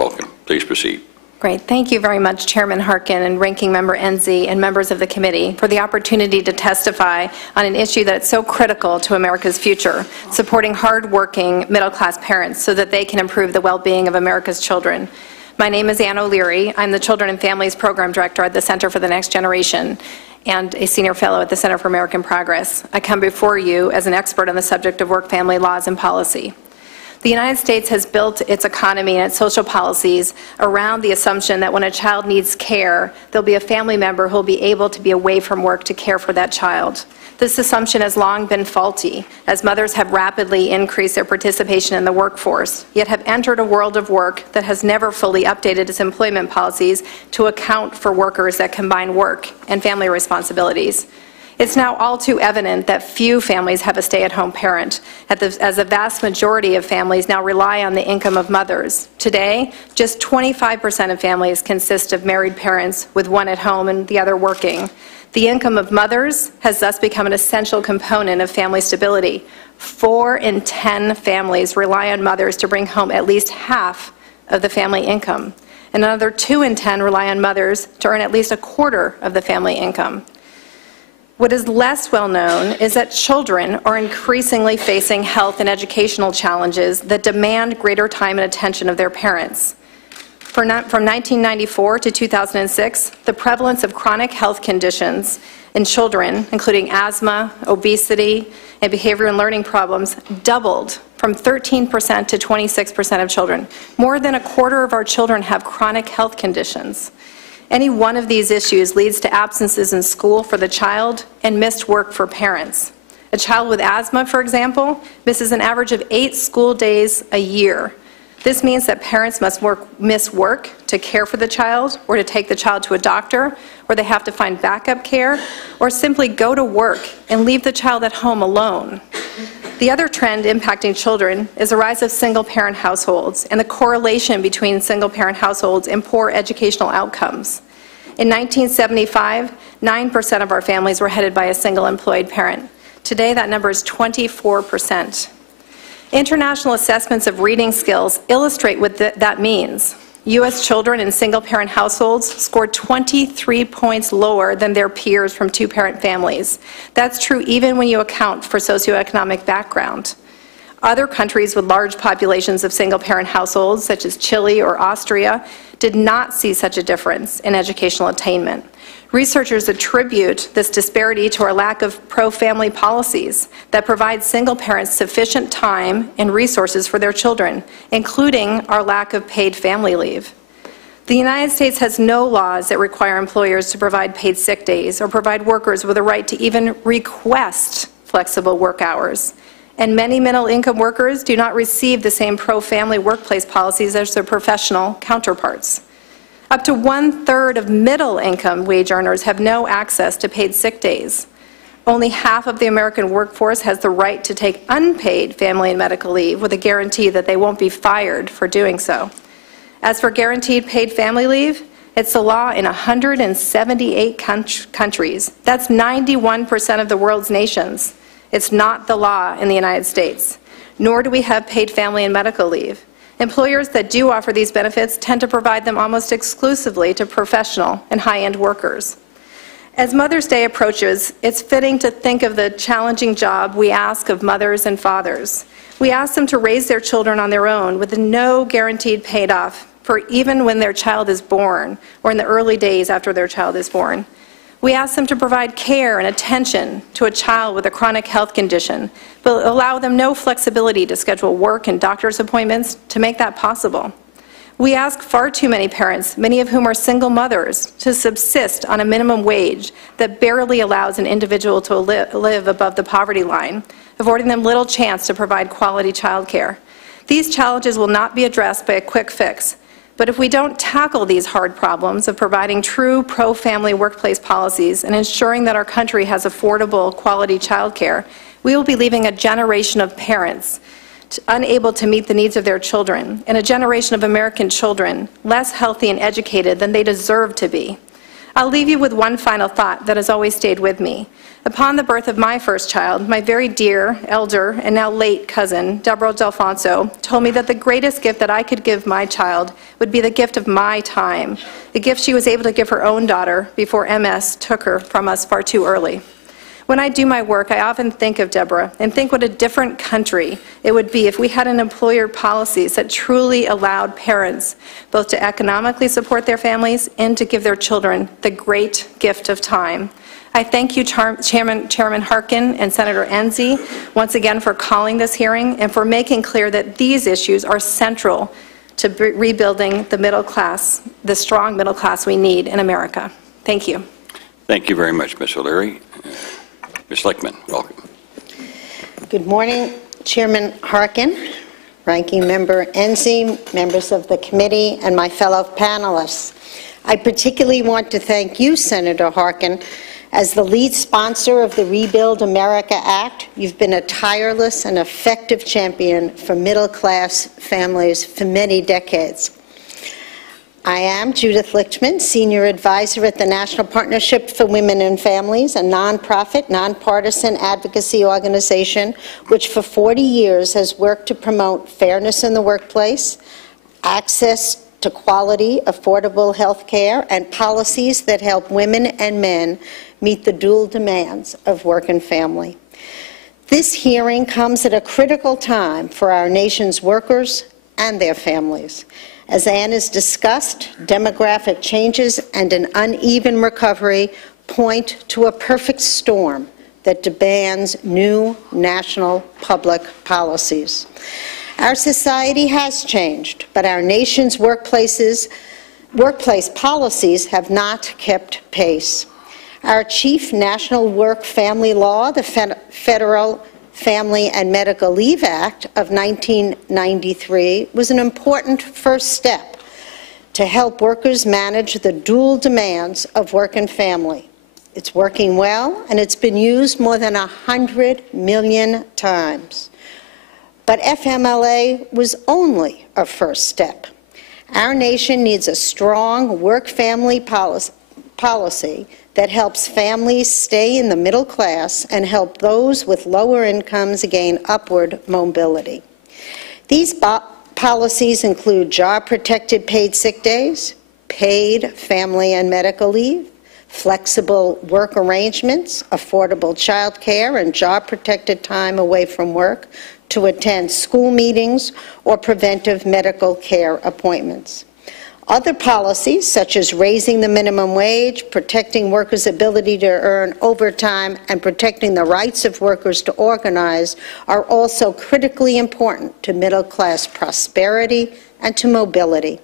Welcome. Please proceed. Great. Thank you very much, Chairman Harkin and Ranking Member Enzi and members of the committee for the opportunity to testify on an issue that is so critical to America's future, supporting hard-working middle-class parents so that they can improve the well-being of America's children. My name is Ann O'Leary. I'm the Children and Families Program Director at the Center for the Next Generation and a Senior Fellow at the Center for American Progress. I come before you as an expert on the subject of work, family laws, and policy. The United States has built its economy and its social policies around the assumption that when a child needs care, there'll be a family member who'll be able to be away from work to care for that child. This assumption has long been faulty, as mothers have rapidly increased their participation in the workforce, yet have entered a world of work that has never fully updated its employment policies to account for workers that combine work and family responsibilities. It's now all too evident that few families have a stay-at-home parent, as the vast majority of families now rely on the income of mothers. Today, just 25% of families consist of married parents, with one at home and the other working. The income of mothers has thus become an essential component of family stability. 4 in 10 families rely on mothers to bring home at least half of the family income. And another 2 in 10 rely on mothers to earn at least a quarter of the family income. What is less well known is that children are increasingly facing health and educational challenges that demand greater time and attention of their parents. From 1994 to 2006, the prevalence of chronic health conditions in children, including asthma, obesity, and behavior and learning problems, doubled from 13% to 26% of children. More than a quarter of our children have chronic health conditions. Any one of these issues leads to absences in school for the child and missed work for parents. A child with asthma, for example, misses an average of 8 school days a year. This means that parents must miss work to care for the child, or to take the child to a doctor, or they have to find backup care, or simply go to work and leave the child at home alone. The other trend impacting children is the rise of single-parent households and the correlation between single-parent households and poor educational outcomes. In 1975, 9% of our families were headed by a single-employed parent. Today, that number is 24%. International assessments of reading skills illustrate what that means. U.S. children in single-parent households scored 23 points lower than their peers from 2-parent families. That's true even when you account for socioeconomic background. Other countries with large populations of single-parent households, such as Chile or Austria, did not see such a difference in educational attainment. Researchers attribute this disparity to our lack of pro-family policies that provide single parents sufficient time and resources for their children, including our lack of paid family leave. The United States has no laws that require employers to provide paid sick days or provide workers with a right to even request flexible work hours. And many middle-income workers do not receive the same pro-family workplace policies as their professional counterparts. Up to 1/3 of middle-income wage earners have no access to paid sick days. Only half of the American workforce has the right to take unpaid family and medical leave with a guarantee that they won't be fired for doing so. As for guaranteed paid family leave, it's the law in 178 countries. That's 91% of the world's nations. It's not the law in the United States. Nor do we have paid family and medical leave. Employers that do offer these benefits tend to provide them almost exclusively to professional and high-end workers. As Mother's Day approaches, it's fitting to think of the challenging job we ask of mothers and fathers. We ask them to raise their children on their own with no guaranteed paid off for even when their child is born or in the early days after their child is born. We ask them to provide care and attention to a child with a chronic health condition, but allow them no flexibility to schedule work and doctor's appointments to make that possible. We ask far too many parents, many of whom are single mothers, to subsist on a minimum wage that barely allows an individual to live above the poverty line, affording them little chance to provide quality child care. These challenges will not be addressed by a quick fix. But if we don't tackle these hard problems of providing true pro-family workplace policies and ensuring that our country has affordable, quality child care, we will be leaving a generation of parents unable to meet the needs of their children, and a generation of American children less healthy and educated than they deserve to be. I'll leave you with one final thought that has always stayed with me. Upon the birth of my first child, my very dear, elder, and now late cousin, Deborah Delfonso, told me that the greatest gift that I could give my child would be the gift of my time, the gift she was able to give her own daughter before MS took her from us far too early. When I do my work, I often think of Deborah and think what a different country it would be if we had an employer policies that truly allowed parents both to economically support their families and to give their children the great gift of time. I thank you, Chairman Harkin and Senator Enzi, once again for calling this hearing and for making clear that these issues are central to rebuilding the middle class, the strong middle class we need in America. Thank you. Thank you very much, Ms. O'Leary. Ms. Lichtman, welcome. Good morning, Chairman Harkin, Ranking Member Enzi, members of the committee, and my fellow panelists. I particularly want to thank you, Senator Harkin. As the lead sponsor of the Rebuild America Act, you've been a tireless and effective champion for middle-class families for many decades. I am Judith Lichtman, Senior Advisor at the National Partnership for Women and Families, a nonprofit, nonpartisan advocacy organization which for 40 years has worked to promote fairness in the workplace, access to quality, affordable health care, and policies that help women and men meet the dual demands of work and family. This hearing comes at a critical time for our nation's workers and their families. As Ann has discussed, demographic changes and an uneven recovery point to a perfect storm that demands new national public policies. Our society has changed, but our nation's workplace policies have not kept pace. Our chief national work-family law, the Federal Family and Medical Leave Act of 1993, was an important first step to help workers manage the dual demands of work and family. It's working well, and it's been used more than 100 million times. But FMLA was only a first step. Our nation needs a strong work-family policy that helps families stay in the middle class and help those with lower incomes gain upward mobility. These policies include job-protected paid sick days, paid family and medical leave, flexible work arrangements, affordable child care, and job-protected time away from work to attend school meetings or preventive medical care appointments. Other policies, such as raising the minimum wage, protecting workers' ability to earn overtime, and protecting the rights of workers to organize, are also critically important to middle-class prosperity and to mobility.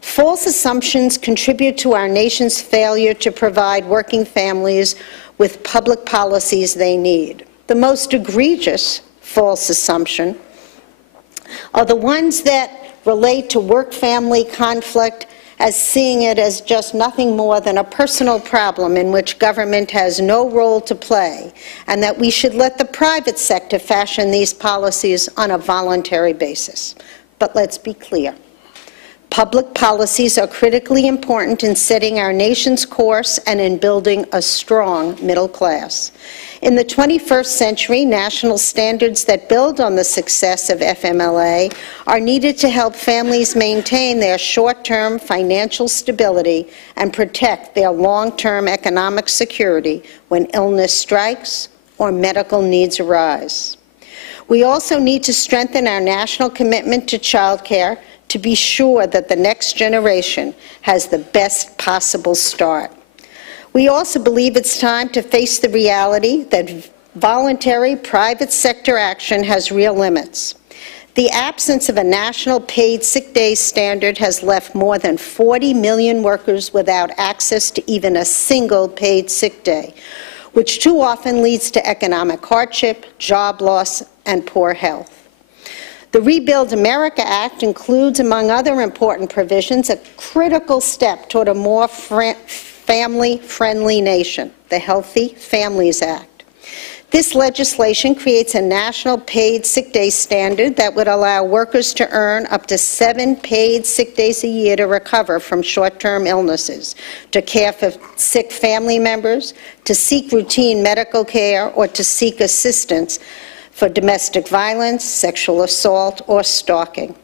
False assumptions contribute to our nation's failure to provide working families with public policies they need. The most egregious false assumption are the ones that relate to work-family conflict as seeing it as just nothing more than a personal problem in which government has no role to play, and that we should let the private sector fashion these policies on a voluntary basis. But let's be clear. Public policies are critically important in setting our nation's course and in building a strong middle class. In the 21st century, national standards that build on the success of FMLA are needed to help families maintain their short-term financial stability and protect their long-term economic security when illness strikes or medical needs arise. We also need to strengthen our national commitment to child care to be sure that the next generation has the best possible start. We also believe it's time to face the reality that voluntary private sector action has real limits. The absence of a national paid sick day standard has left more than 40 million workers without access to even a single paid sick day, which too often leads to economic hardship, job loss, and poor health. The Rebuild America Act includes, among other important provisions, a critical step toward a more family-friendly nation, the Healthy Families Act. This legislation creates a national paid sick day standard that would allow workers to earn up to 7 paid sick days a year to recover from short-term illnesses, to care for sick family members, to seek routine medical care, or to seek assistance for domestic violence, sexual assault, or stalking.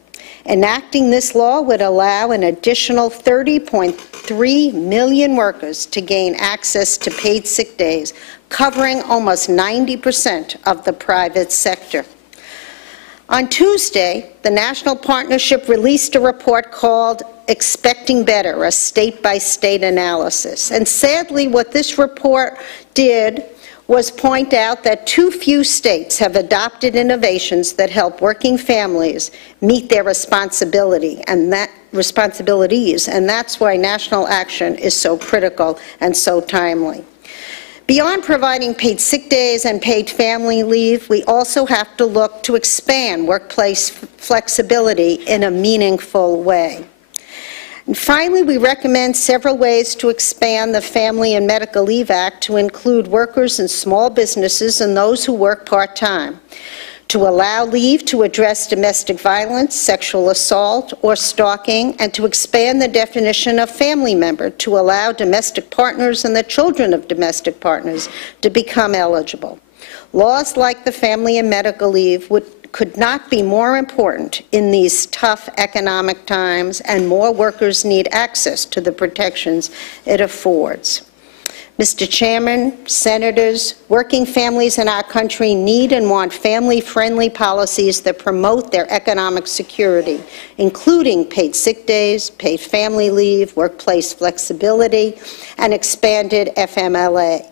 Enacting this law would allow an additional 30.3 million workers to gain access to paid sick days, covering almost 90% of the private sector. On Tuesday, the National Partnership released a report called Expecting Better, a state-by-state analysis. And sadly, what this report did was point out that too few states have adopted innovations that help working families meet their responsibilities, and that's why national action is so critical and so timely. Beyond providing paid sick days and paid family leave, we also have to look to expand workplace flexibility in a meaningful way. And finally, we recommend several ways to expand the Family and Medical Leave Act to include workers in small businesses and those who work part-time, to allow leave to address domestic violence, sexual assault, or stalking, and to expand the definition of family member to allow domestic partners and the children of domestic partners to become eligible. Laws like the Family and Medical Leave could not be more important in these tough economic times, and more workers need access to the protections it affords. Mr. Chairman, Senators, working families in our country need and want family-friendly policies that promote their economic security, including paid sick days, paid family leave, workplace flexibility, and expanded FMLA.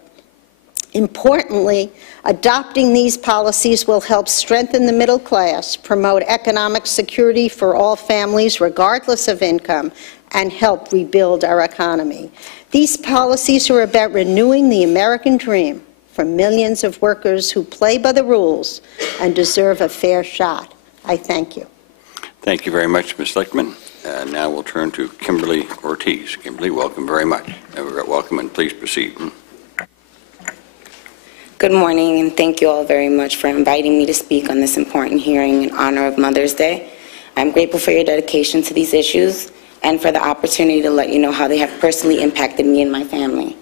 Importantly, adopting these policies will help strengthen the middle class, promote economic security for all families regardless of income, and help rebuild our economy. These policies are about renewing the American dream for millions of workers who play by the rules and deserve a fair shot. I thank you. Thank you very much, Ms. Lichtman. Now we'll turn to Kimberley Ortiz. Kimberley, welcome very much. Welcome, and please proceed. Good morning, and thank you all very much for inviting me to speak on this important hearing in honor of Mother's Day. I'm grateful for your dedication to these issues and for the opportunity to let you know how they have personally impacted me and my family.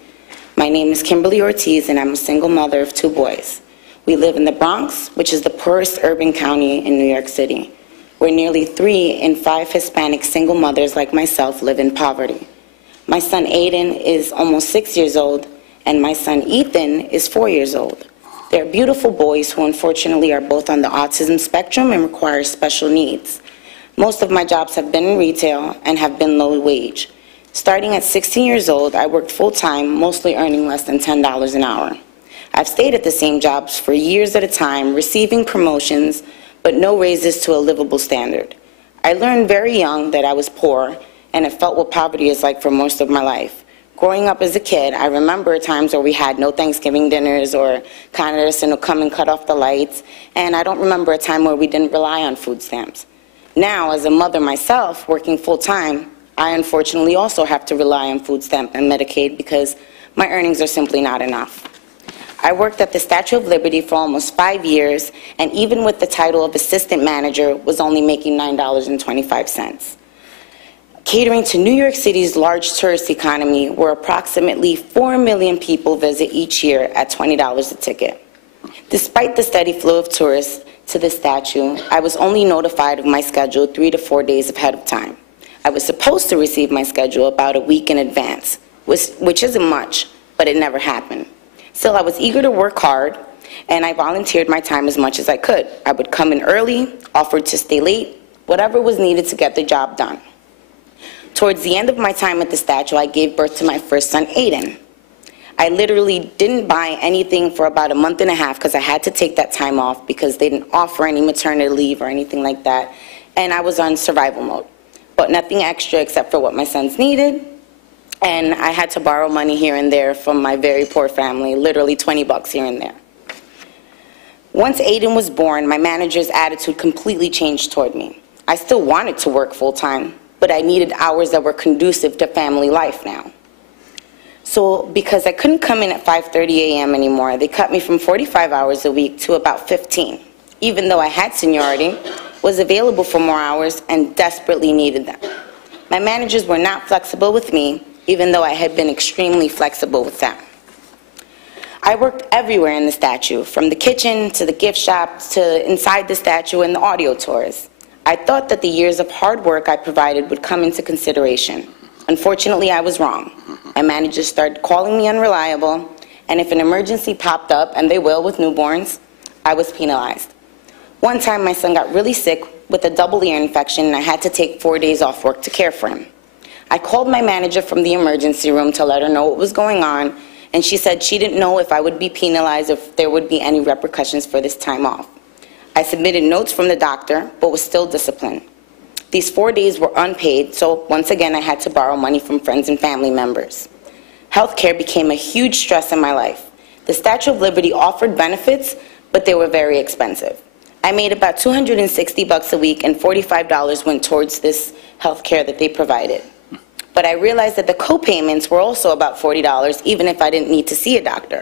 My name is Kimberley Ortiz, and I'm a single mother of 2 boys. We live in the Bronx, which is the poorest urban county in New York City, where nearly 3 in 5 Hispanic single mothers like myself live in poverty. My son Aiden is almost 6 years old, and my son Ethan is 4 years old. They're beautiful boys who unfortunately are both on the autism spectrum and require special needs. Most of my jobs have been in retail and have been low wage. Starting at 16 years old, I worked full-time, mostly earning less than $10 an hour. I've stayed at the same jobs for years at a time, receiving promotions, but no raises to a livable standard. I learned very young that I was poor, and it felt what poverty is like for most of my life. Growing up as a kid, I remember times where we had no Thanksgiving dinners or Congress and come and cut off the lights, and I don't remember a time where we didn't rely on food stamps. Now, as a mother myself, working full-time, I unfortunately also have to rely on food stamp and Medicaid because my earnings are simply not enough. I worked at the Statue of Liberty for almost 5 years, and even with the title of assistant manager, was only making $9.25. Catering to New York City's large tourist economy, where approximately 4 million people visit each year at $20 a ticket. Despite the steady flow of tourists to the statue, I was only notified of my schedule 3 to 4 days ahead of time. I was supposed to receive my schedule about a week in advance, which isn't much, but it never happened. Still, I was eager to work hard, and I volunteered my time as much as I could. I would come in early, offered to stay late, whatever was needed to get the job done. Towards the end of my time at the statue, I gave birth to my first son, Aiden. I literally didn't buy anything for about a month and a half because I had to take that time off because they didn't offer any maternity leave or anything like that, and I was on survival mode. But nothing extra except for what my sons needed, and I had to borrow money here and there from my very poor family, literally 20 bucks here and there. Once Aiden was born, my manager's attitude completely changed toward me. I still wanted to work full-time, but I needed hours that were conducive to family life now. So because I couldn't come in at 5:30 a.m. anymore, they cut me from 45 hours a week to about 15, even though I had seniority, was available for more hours, and desperately needed them. My managers were not flexible with me, even though I had been extremely flexible with them. I worked everywhere in the statue, from the kitchen to the gift shop to inside the statue and the audio tours. I thought that the years of hard work I provided would come into consideration. Unfortunately, I was wrong. My managers started calling me unreliable, and if an emergency popped up, and they will with newborns, I was penalized. One time, my son got really sick with a double ear infection, and I had to take 4 days off work to care for him. I called my manager from the emergency room to let her know what was going on, and she said she didn't know if I would be penalized, if there would be any repercussions for this time off. I submitted notes from the doctor, but was still disciplined. These 4 days were unpaid, so once again I had to borrow money from friends and family members. Healthcare became a huge stress in my life. The Statue of Liberty offered benefits, but they were very expensive. I made about $260 a week, and $45 went towards this healthcare that they provided. But I realized that the co-payments were also about $40, even if I didn't need to see a doctor.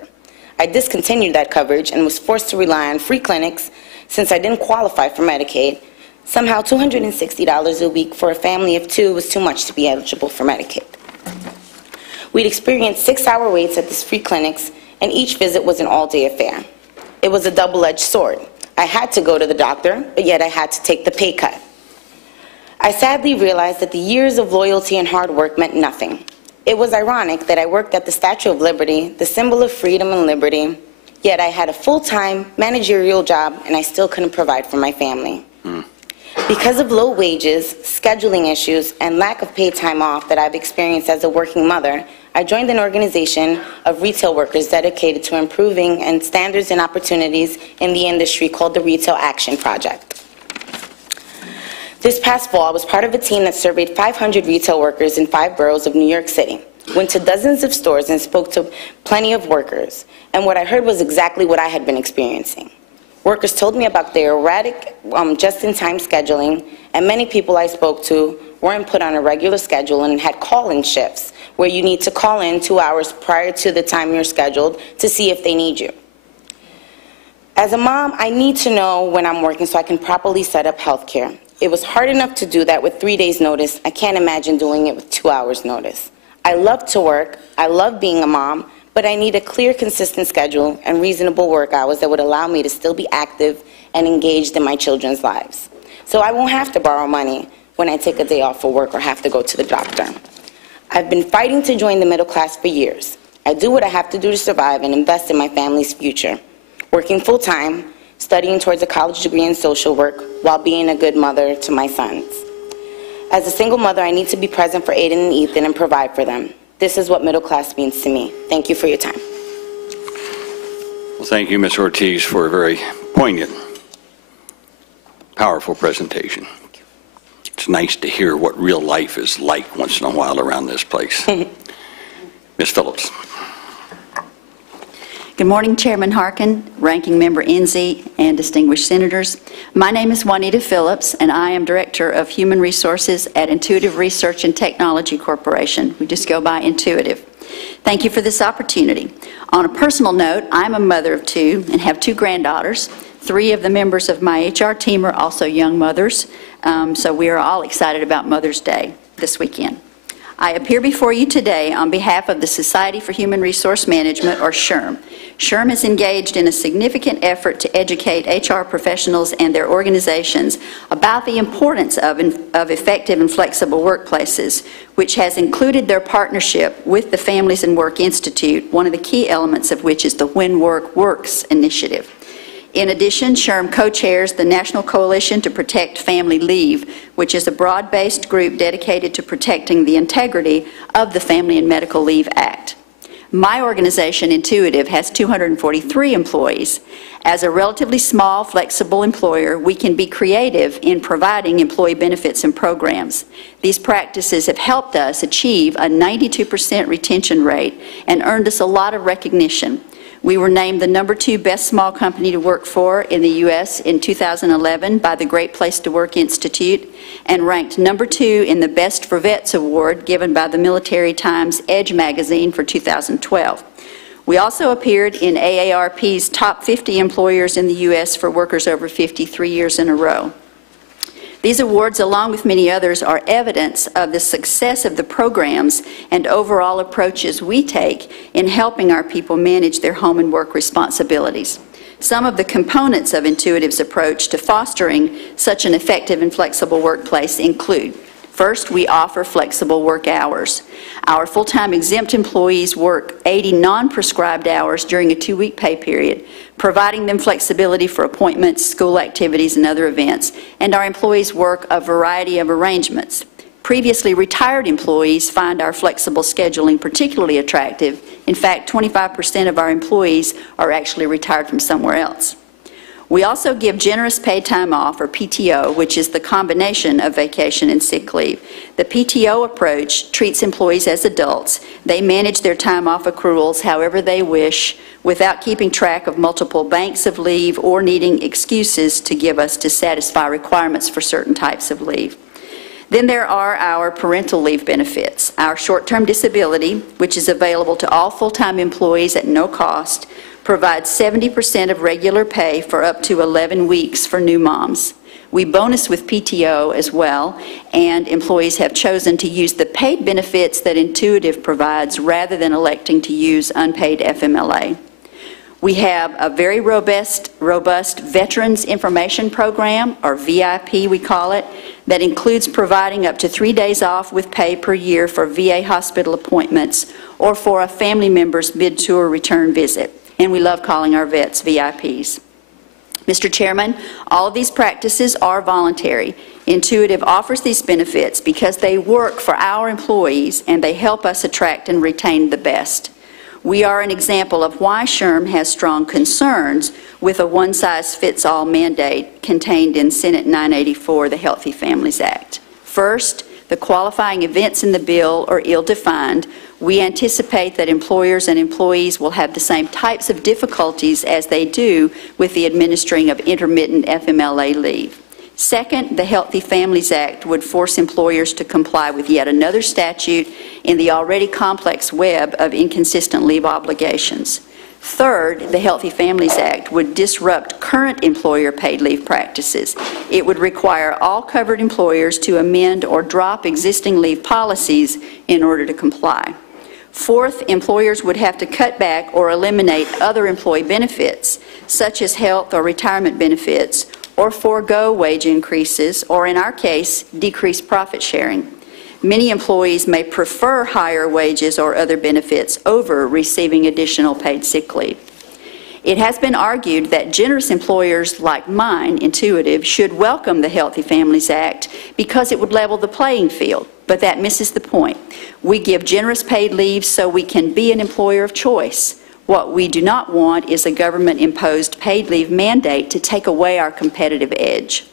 I discontinued that coverage and was forced to rely on free clinics since I didn't qualify for Medicaid. Somehow $260 a week for a family of 2 was too much to be eligible for Medicaid. We'd experienced 6-hour waits at these free clinics, and each visit was an all-day affair. It was a double-edged sword. I had to go to the doctor, but yet I had to take the pay cut. I sadly realized that the years of loyalty and hard work meant nothing. It was ironic that I worked at the Statue of Liberty, the symbol of freedom and liberty, yet I had a full-time managerial job and I still couldn't provide for my family. Because of low wages, scheduling issues, and lack of paid time off that I've experienced as a working mother, I joined an organization of retail workers dedicated to improving and standards and opportunities in the industry called the Retail Action Project. This past fall, I was part of a team that surveyed 500 retail workers in 5 boroughs of New York City, went to dozens of stores and spoke to plenty of workers, and what I heard was exactly what I had been experiencing. Workers told me about their erratic, just-in-time scheduling, and many people I spoke to weren't put on a regular schedule and had call-in shifts, where you need to call in 2 hours prior to the time you're scheduled to see if they need you. As a mom, I need to know when I'm working so I can properly set up health care. It was hard enough to do that with 3 days' notice. I can't imagine doing it with 2 hours' notice. I love to work, I love being a mom, but I need a clear, consistent schedule and reasonable work hours that would allow me to still be active and engaged in my children's lives. So I won't have to borrow money when I take a day off for work or have to go to the doctor. I've been fighting to join the middle class for years. I do what I have to do to survive and invest in my family's future. Working full-time, studying towards a college degree in social work, while being a good mother to my sons. As a single mother, I need to be present for Aiden and Ethan and provide for them. This is what middle class means to me. Thank you for your time. Well, thank you, Ms. Ortiz, for a very poignant, powerful presentation. It's nice to hear what real life is like once in a while around this place. Ms. Phillips. Good morning, Chairman Harkin, Ranking Member Enzi, and distinguished senators. My name is Juanita Phillips, and I am Director of Human Resources at Intuitive Research and Technology Corporation. We just go by Intuitive. Thank you for this opportunity. On a personal note, I'm a mother of 2 and have 2 granddaughters. 3 of the members of my HR team are also young mothers, so we are all excited about Mother's Day this weekend. I appear before you today on behalf of the Society for Human Resource Management, or SHRM. SHRM is engaged in a significant effort to educate HR professionals and their organizations about the importance of effective and flexible workplaces, which has included their partnership with the Families and Work Institute, one of the key elements of which is the When Work Works initiative. In addition, SHRM co-chairs the National Coalition to Protect Family Leave, which is a broad-based group dedicated to protecting the integrity of the Family and Medical Leave Act. My organization, Intuitive, has 243 employees. As a relatively small, flexible employer, we can be creative in providing employee benefits and programs. These practices have helped us achieve a 92% retention rate and earned us a lot of recognition. We were named the #2 best small company to work for in the U.S. in 2011 by the Great Place to Work Institute, and ranked #2 in the Best for Vets Award given by the Military Times Edge magazine for 2012. We also appeared in AARP's Top 50 Employers in the U.S. for workers over 53 years in a row. These awards, along with many others, are evidence of the success of the programs and overall approaches we take in helping our people manage their home and work responsibilities. Some of the components of Intuitive's approach to fostering such an effective and flexible workplace include: first, we offer flexible work hours. Our full-time exempt employees work 80 non-prescribed hours during a 2-week pay period, providing them flexibility for appointments, school activities, and other events, and our employees work a variety of arrangements. Previously retired employees find our flexible scheduling particularly attractive. In fact, 25% of our employees are actually retired from somewhere else. We also give generous paid time off, or PTO, which is the combination of vacation and sick leave. The PTO approach treats employees as adults. They manage their time off accruals however they wish, without keeping track of multiple banks of leave or needing excuses to give us to satisfy requirements for certain types of leave. Then there are our parental leave benefits. Our short-term disability, which is available to all full-time employees at no cost, provides 70% of regular pay for up to 11 weeks for new moms. We bonus with PTO as well, and employees have chosen to use the paid benefits that Intuitive provides rather than electing to use unpaid FMLA. We have a very robust Veterans Information Program, or VIP we call it, that includes providing up to 3 days off with pay per year for VA hospital appointments or for a family member's mid-tour return visit. And we love calling our vets VIPs. Mr. Chairman, all of these practices are voluntary. Intuitive offers these benefits because they work for our employees and they help us attract and retain the best. We are an example of why SHRM has strong concerns with a one-size-fits-all mandate contained in Senate 984, the Healthy Families Act. First, the qualifying events in the bill are ill-defined. We anticipate that employers and employees will have the same types of difficulties as they do with the administering of intermittent FMLA leave. Second, the Healthy Families Act would force employers to comply with yet another statute in the already complex web of inconsistent leave obligations. Third, the Healthy Families Act would disrupt current employer paid leave practices. It would require all covered employers to amend or drop existing leave policies in order to comply. Fourth, employers would have to cut back or eliminate other employee benefits, such as health or retirement benefits, or forego wage increases, or in our case, decrease profit sharing. Many employees may prefer higher wages or other benefits over receiving additional paid sick leave. It has been argued that generous employers like mine, Intuitive, should welcome the Healthy Families Act because it would level the playing field, but that misses the point. We give generous paid leave so we can be an employer of choice. What we do not want is a government-imposed paid leave mandate to take away our competitive edge.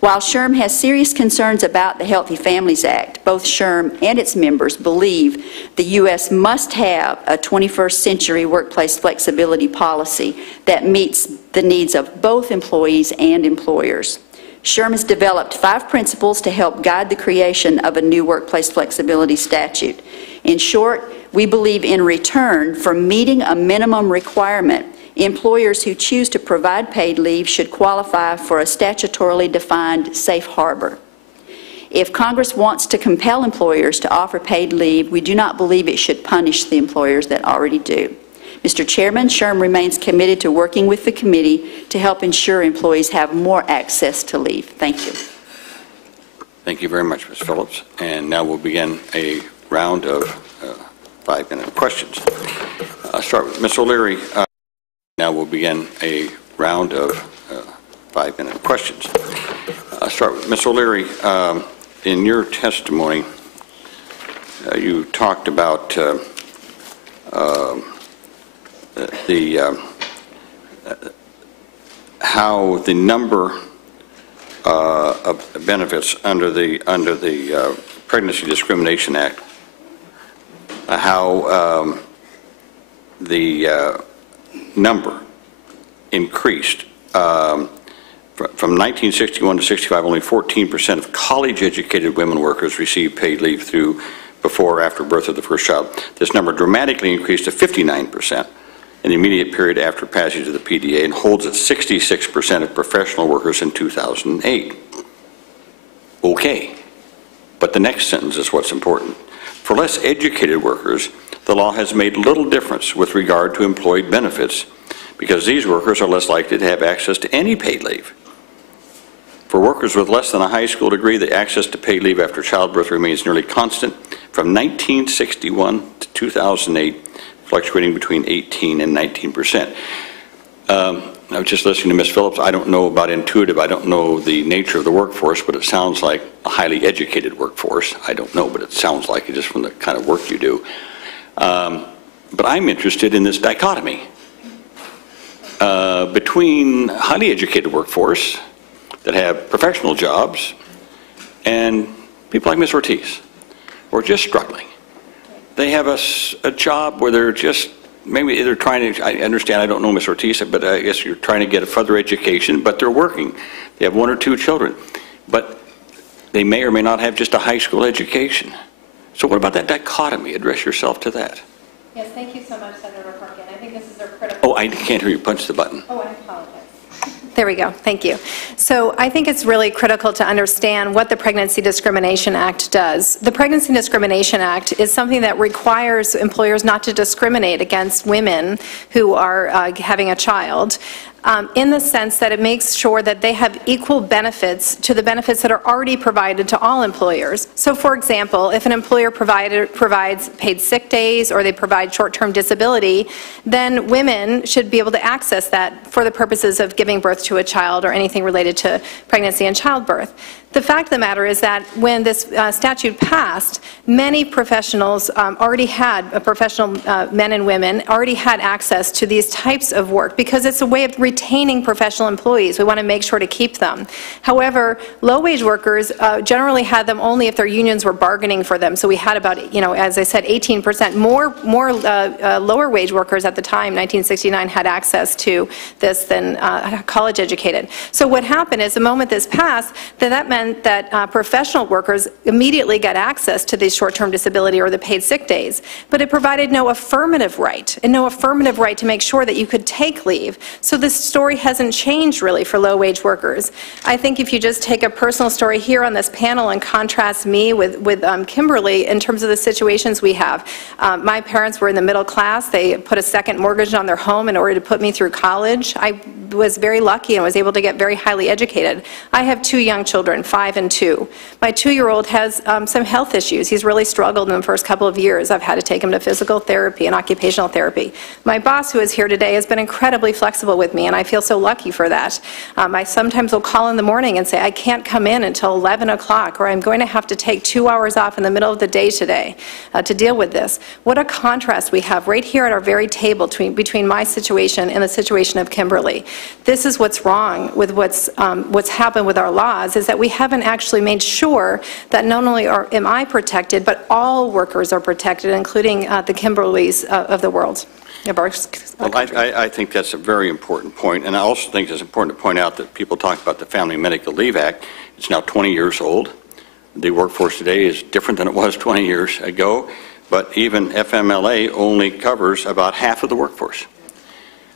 While SHRM has serious concerns about the Healthy Families Act, both SHRM and its members believe the U.S. must have a 21st century workplace flexibility policy that meets the needs of both employees and employers. SHRM has developed 5 principles to help guide the creation of a new workplace flexibility statute. In short, we believe in return for meeting a minimum requirement, employers who choose to provide paid leave should qualify for a statutorily defined safe harbor. If Congress wants to compel employers to offer paid leave, we do not believe it should punish the employers that already do. Mr. Chairman, SHRM remains committed to working with the committee to help ensure employees have more access to leave. Thank you. Thank you very much, Ms. Phillips. And now we'll begin a round of 5-minute questions. I'll start with Ms. O'Leary. Now we'll begin a round of 5-minute questions. I'll start with Ms. O'Leary. In your testimony, you talked about how the number of benefits under the Pregnancy Discrimination Act, how the number increased. From 1961 to 65, only 14% of college-educated women workers received paid leave through before or after birth of the first child. This number dramatically increased to 59% in the immediate period after passage of the PDA and holds at 66% of professional workers in 2008. Okay, but the next sentence is what's important. For less educated workers, the law has made little difference with regard to employed benefits because these workers are less likely to have access to any paid leave. For workers with less than a high school degree, the access to paid leave after childbirth remains nearly constant from 1961 to 2008, fluctuating between 18 and 19%. I was just listening to Ms. Phillips. I don't know about Intuitive. I don't know the nature of the workforce, but it sounds like a highly educated workforce. I don't know, but it sounds like it just from the kind of work you do. But I'm interested in this dichotomy between highly educated workforce that have professional jobs and people like Ms. Ortiz who are just struggling. They have a job where they're just, maybe they're trying to, I understand, I don't know Ms. Ortiz, but I guess you're trying to get a further education, but they're working. They have 1 or 2 children, but they may or may not have just a high school education. So what about that dichotomy? Address yourself to that. Yes, thank you so much, Senator Harkin. I think this is a critical... Oh, I can't hear you. Punch the button. Oh, I apologize. There we go. Thank you. So I think it's really critical to understand what the Pregnancy Discrimination Act does. The Pregnancy Discrimination Act is something that requires employers not to discriminate against women who are having a child. In the sense that it makes sure that they have equal benefits to the benefits that are already provided to all employers. So for example, if an employer provides paid sick days or they provide short-term disability, then women should be able to access that for the purposes of giving birth to a child or anything related to pregnancy and childbirth. The fact of the matter is that when this statute passed, many professionals already had, professional men and women, already had access to these types of work because it's a way of retaining professional employees. We want to make sure to keep them. However, low-wage workers generally had them only if their unions were bargaining for them. So we had about, as I said, 18% more lower-wage workers at the time, 1969, had access to this than college-educated. So what happened is the moment this passed, that meant that professional workers immediately got access to the short-term disability or the paid sick days, but it provided no affirmative right, and no affirmative right to make sure that you could take leave. So this story hasn't changed really for low-wage workers. I think if you just take a personal story here on this panel and contrast me with Kimberley in terms of the situations we have. My parents were in the middle class. They put a second mortgage on their home in order to put me through college. I was very lucky and was able to get very highly educated. I have 2 young children, 5 and 2. My 2-year-old has some health issues. He's really struggled in the first couple of years. I've had to take him to physical therapy and occupational therapy. My boss, who is here today, has been incredibly flexible with me, and I feel so lucky for that. I sometimes will call in the morning and say, I can't come in until 11 o'clock, or I'm going to have to take 2 hours off in the middle of the day today to deal with this. What a contrast we have right here at our very table between my situation and the situation of Kimberley. This is what's wrong with what's happened with our laws, is that we haven't actually made sure that not only am I protected, but all workers are protected, including the Kimberleys of the world. Well, I think that's a very important point, and I also think it's important to point out that people talk about the Family Medical Leave Act. It's now 20 years old. The workforce today is different than it was 20 years ago, but even FMLA only covers about half of the workforce.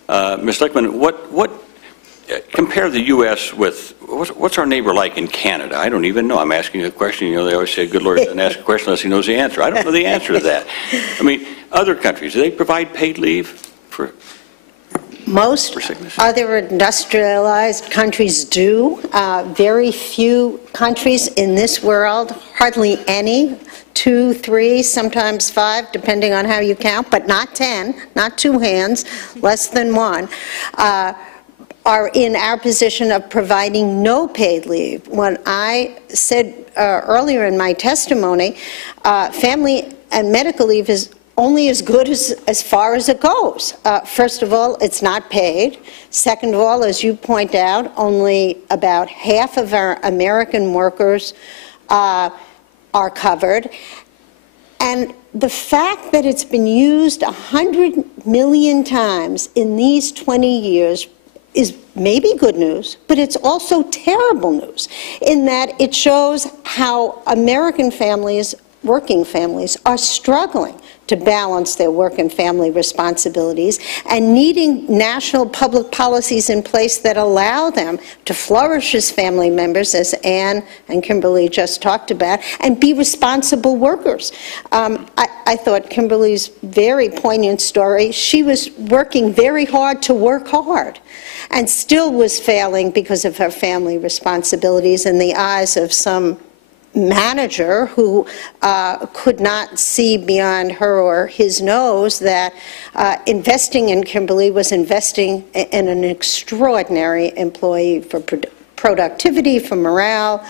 Ms. Lichtman, compare the U.S. with, what's our neighbor like in Canada? I don't even know. I'm asking you a question. They always say a good lawyer doesn't ask a question unless he knows the answer. I don't know the answer to that. I mean, other countries, do they provide paid leave for sickness? Other industrialized countries do. Very few countries in this world, hardly any, 2, 3, sometimes 5, depending on how you count, but not 10, not 2 hands, less than 1. Are in our position of providing no paid leave. When I said earlier in my testimony, family and medical leave is only as good as far as it goes. First of all, it's not paid. Second of all, as you point out, only about half of our American workers are covered. And the fact that it's been used 100 million times in these 20 years is maybe good news, but it's also terrible news in that it shows how American families, working families, are struggling to balance their work and family responsibilities and needing national public policies in place that allow them to flourish as family members, as Ann and Kimberly just talked about, and be responsible workers. I thought Kimberly's very poignant story, she was working very hard to work hard and still was failing because of her family responsibilities in the eyes of some manager who could not see beyond her or his nose that investing in Kimberly was investing in an extraordinary employee for productivity, for morale.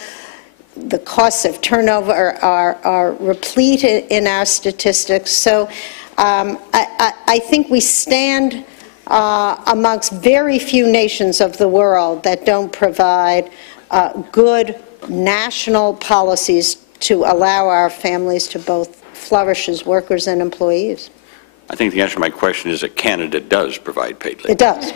The costs of turnover are replete in our statistics. So I think we stand amongst very few nations of the world that don't provide good national policies to allow our families to both flourish as workers and employees. I think the answer to my question is that Canada does provide paid leave. It does.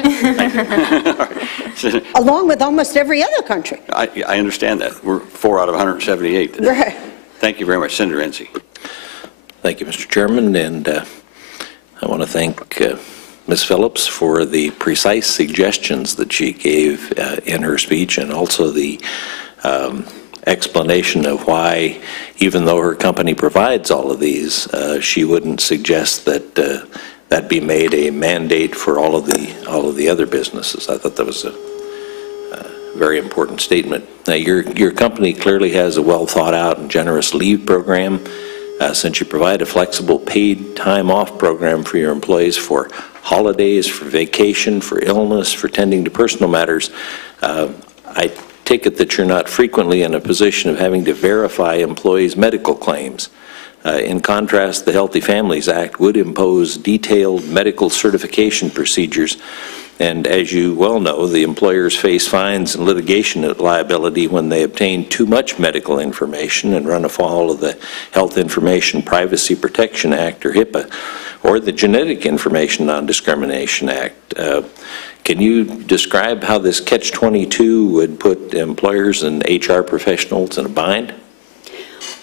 Along with almost every other country. I understand that. We're 4 out of 178 today. Right. Thank you very much. Senator Enzi. Thank you, Mr. Chairman, and I want to thank Ms. Phillips for the precise suggestions that she gave in her speech, and also the explanation of why, even though her company provides all of these, she wouldn't suggest that that be made a mandate for all of the other businesses. I thought that was a very important statement. Now, your company clearly has a well thought out and generous leave program. Since you provide a flexible paid time off program for your employees for holidays, for vacation, for illness, for tending to personal matters, I take it that you're not frequently in a position of having to verify employees' medical claims. In contrast, the Healthy Families Act would impose detailed medical certification procedures, and as you well know, the employers face fines and litigation liability when they obtain too much medical information and run afoul of the Health Information Privacy Protection Act, or HIPAA, or the Genetic Information Non-Discrimination Act. Can you describe how this catch-22 would put employers and HR professionals in a bind?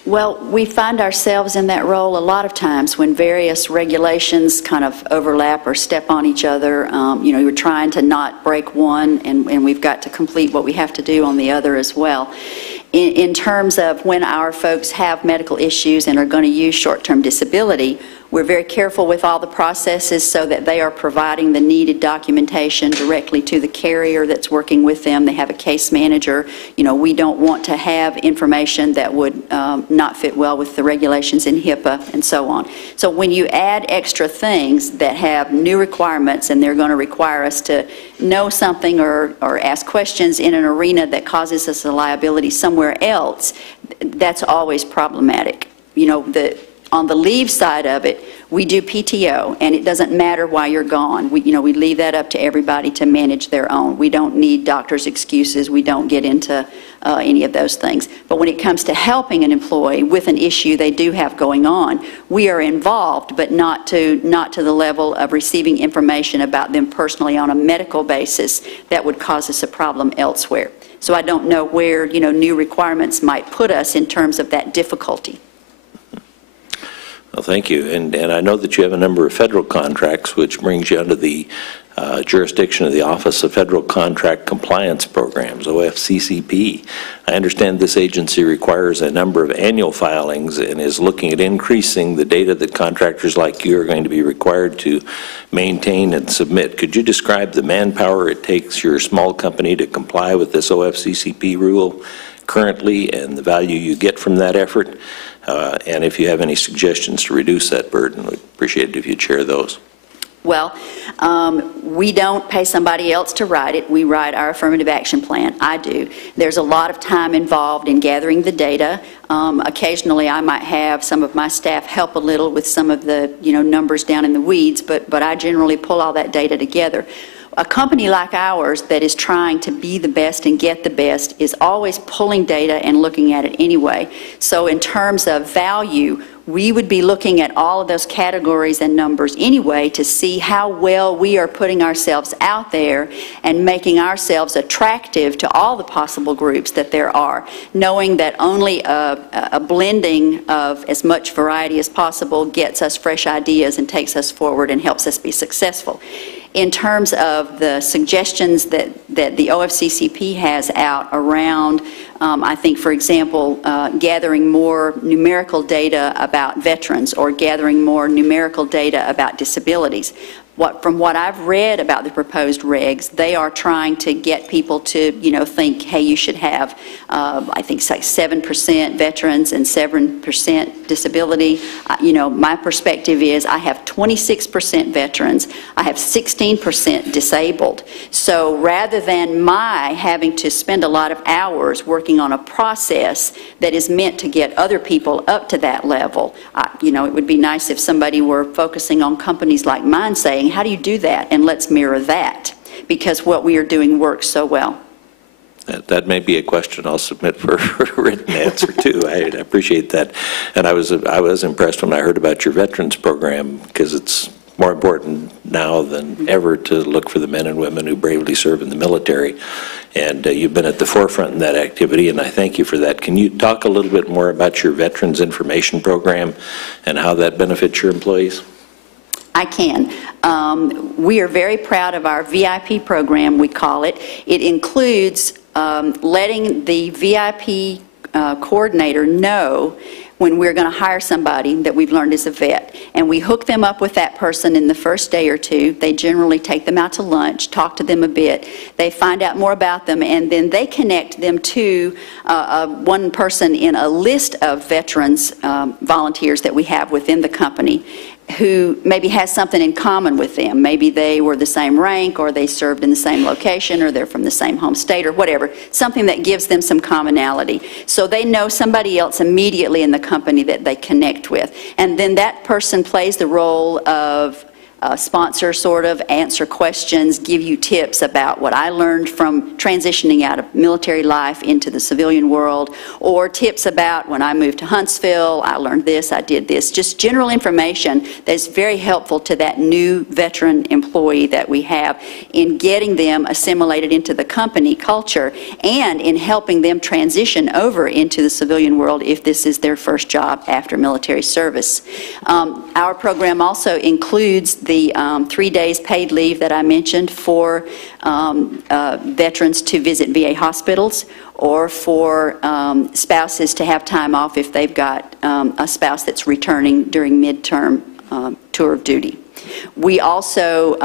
Well, we find ourselves in that role a lot of times when various regulations kind of overlap or step on each other. You know, you're trying to not break one, and we've got to complete what we have to do on the other as well. In terms of when our folks have medical issues and are going to use short-term disability, we're very careful with all the processes so that they are providing the needed documentation directly to the carrier that's working with them. They have a case manager. You know, we don't want to have information that would not fit well with the regulations in HIPAA and so on. So when you add extra things that have new requirements and they're going to require us to know something or ask questions in an arena that causes us a liability somewhere else, that's always problematic. You know, on the leave side of it, we do PTO, and it doesn't matter why you're gone. We leave that up to everybody to manage their own. We don't need doctors' excuses. We don't get into any of those things. But when it comes to helping an employee with an issue they do have going on, we are involved, but not to the level of receiving information about them personally on a medical basis that would cause us a problem elsewhere. So I don't know where, new requirements might put us in terms of that difficulty. Well, thank you. And I know that you have a number of federal contracts, which brings you under the jurisdiction of the Office of Federal Contract Compliance Programs, OFCCP. I understand this agency requires a number of annual filings and is looking at increasing the data that contractors like you are going to be required to maintain and submit. Could you describe the manpower it takes your small company to comply with this OFCCP rule currently and the value you get from that effort? And if you have any suggestions to reduce that burden, we'd appreciate it if you'd share those. Well, we don't pay somebody else to write it. We write our affirmative action plan. I do. There's a lot of time involved in gathering the data. Occasionally, I might have some of my staff help a little with some of the numbers down in the weeds, but I generally pull all that data together. a company like ours that is trying to be the best and get the best is always pulling data and looking at it anyway. So in terms of value, we would be looking at all of those categories and numbers anyway to see how well we are putting ourselves out there and making ourselves attractive to all the possible groups that there are, knowing that only a blending of as much variety as possible gets us fresh ideas and takes us forward and helps us be successful. In terms of the suggestions that the OFCCP has out around, I think, for example, gathering more numerical data about veterans or gathering more numerical data about disabilities. From what I've read about the proposed regs, they are trying to get people to, think, hey, you should have, I think, it's like 7% veterans and 7% disability. My perspective is I have 26% veterans. I have 16% disabled. So rather than my having to spend a lot of hours working on a process that is meant to get other people up to that level, it would be nice if somebody were focusing on companies like mine saying, how do you do that? And let's mirror that, because what we are doing works so well. That may be a question I'll submit for a written answer too. I appreciate that. And I was impressed when I heard about your veterans program, because it's more important now than ever to look for the men and women who bravely serve in the military. And you've been at the forefront in that activity, and I thank you for that. Can you talk a little bit more about your Veterans Information Program and how that benefits your employees? I can. We are very proud of our VIP program, we call it. It includes letting the VIP coordinator know when we're going to hire somebody that we've learned is a vet. And we hook them up with that person in the first day or two. They generally take them out to lunch, talk to them a bit. They find out more about them, and then they connect them to one person in a list of veterans volunteers that we have within the company, who maybe has something in common with them. Maybe they were the same rank, or they served in the same location, or they're from the same home state, or whatever. Something that gives them some commonality. So they know somebody else immediately in the company that they connect with. And then that person plays the role of sponsor, sort of, answer questions, give you tips about what I learned from transitioning out of military life into the civilian world, or tips about when I moved to Huntsville, I learned this, I did this. Just general information that's very helpful to that new veteran employee that we have in getting them assimilated into the company culture and in helping them transition over into the civilian world if this is their first job after military service. Our program also includes the 3 days paid leave that I mentioned for veterans to visit VA hospitals, or for spouses to have time off if they've got a spouse that's returning during midterm tour of duty. We also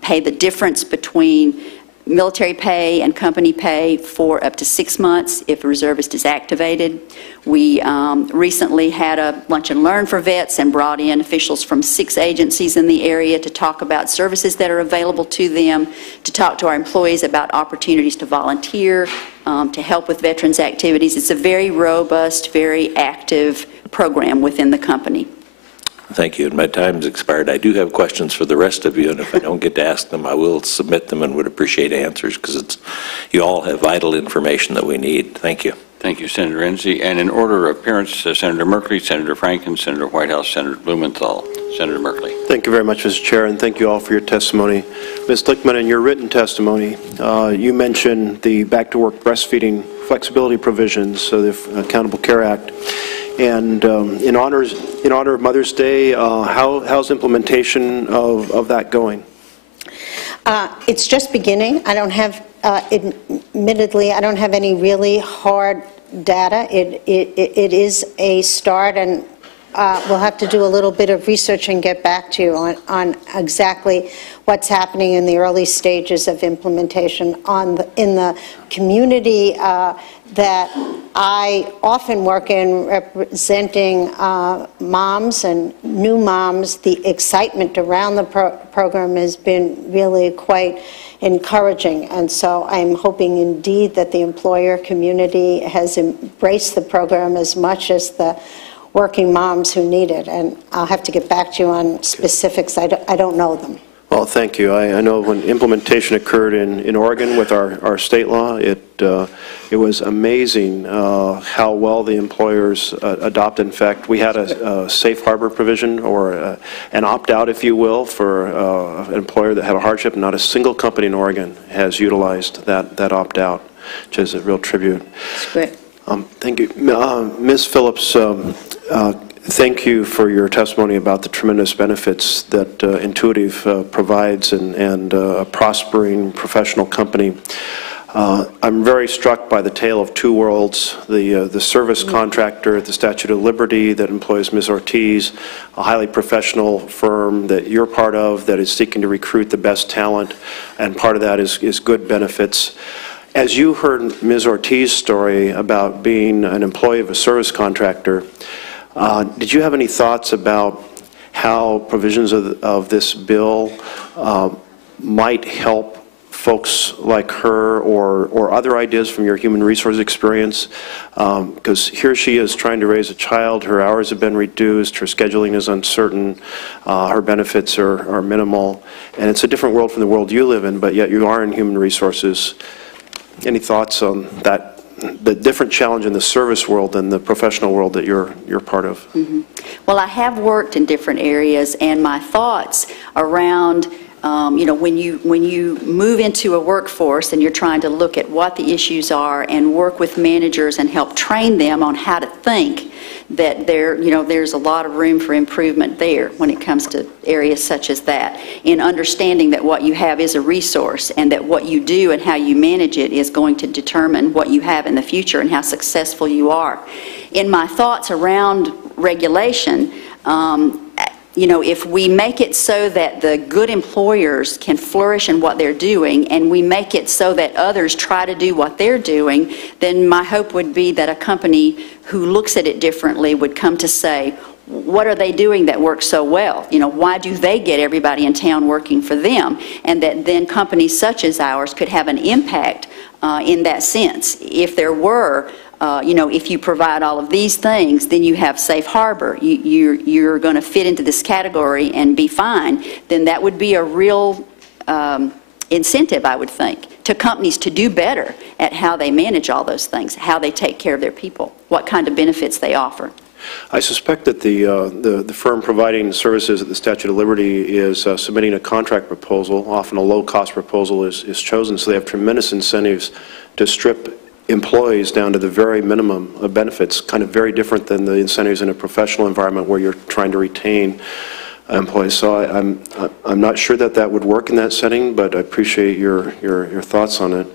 pay the difference between military pay and company pay for up to 6 months if a reservist is activated. We recently had a lunch and learn for vets and brought in officials from 6 agencies in the area to talk about services that are available to them, to talk to our employees about opportunities to volunteer, to help with veterans activities. It's a very robust, very active program within the company. Thank you. And my time's expired. I do have questions for the rest of you, and if I don't get to ask them, I will submit them and would appreciate answers, because you all have vital information that we need. Thank you. Thank you, Senator Enzi. And in order of appearance, Senator Merkley, Senator Franken, Senator Whitehouse, Senator Blumenthal. Senator Merkley. Thank you very much, Mr. Chair, and thank you all for your testimony. Ms. Lichtman, in your written testimony, you mentioned the back-to-work breastfeeding flexibility provisions, so the Accountable Care Act. And in honor of Mother's Day, how's implementation of that going? It's just beginning. I don't have, admittedly, I don't have any really hard data. It is a start, and we'll have to do a little bit of research and get back to you on exactly what's happening in the early stages of implementation in the community that I often work in, representing moms and new moms. The excitement around the program has been really quite encouraging, and so I'm hoping indeed that the employer community has embraced the program as much as the working moms who need it. And I'll have to get back to you on specifics. I don't know them. Well, thank you. I know when implementation occurred in Oregon with our state law, it was amazing how well the employers adopted. In fact, we had a safe harbor provision, or an opt-out, if you will, for an employer that had a hardship, and not a single company in Oregon has utilized that opt-out, which is a real tribute. That's great. Thank you. Ms. Phillips, thank you for your testimony about the tremendous benefits that Intuitive provides and a prospering professional company. I'm very struck by the tale of two worlds, the service contractor at the Statue of Liberty that employs Ms. Ortiz, a highly professional firm that you're part of that is seeking to recruit the best talent, and part of that is good benefits. As you heard Ms. Ortiz's story about being an employee of a service contractor, did you have any thoughts about how provisions of this bill might help folks like her, or other ideas from your human resource experience? Because here she is trying to raise a child, her hours have been reduced, her scheduling is uncertain, her benefits are minimal, and it's a different world from the world you live in, but yet you are in human resources. Any thoughts on that, the different challenge in the service world and the professional world that you're part of? Mm-hmm. Well, I have worked in different areas, and my thoughts around when you move into a workforce and you're trying to look at what the issues are and work with managers and help train them on how to think, that there's a lot of room for improvement there when it comes to areas such as that, in understanding that what you have is a resource, and that what you do and how you manage it is going to determine what you have in the future and how successful you are. In my thoughts around regulation, if we make it so that the good employers can flourish in what they're doing, and we make it so that others try to do what they're doing, then my hope would be that a company who looks at it differently would come to say, what are they doing that works so well? Why do they get everybody in town working for them? And that then companies such as ours could have an impact in that sense. If there were if you provide all of these things, then you have safe harbor, you're going to fit into this category and be fine, then that would be a real incentive, I would think, to companies to do better at how they manage all those things, how they take care of their people, what kind of benefits they offer. I suspect that the firm providing services at the Statue of Liberty is submitting a contract proposal. Often a low-cost proposal is chosen, so they have tremendous incentives to strip employees down to the very minimum of benefits, kind of very different than the incentives in a professional environment where you're trying to retain employees. So I'm not sure that would work in that setting, but I appreciate your thoughts on it.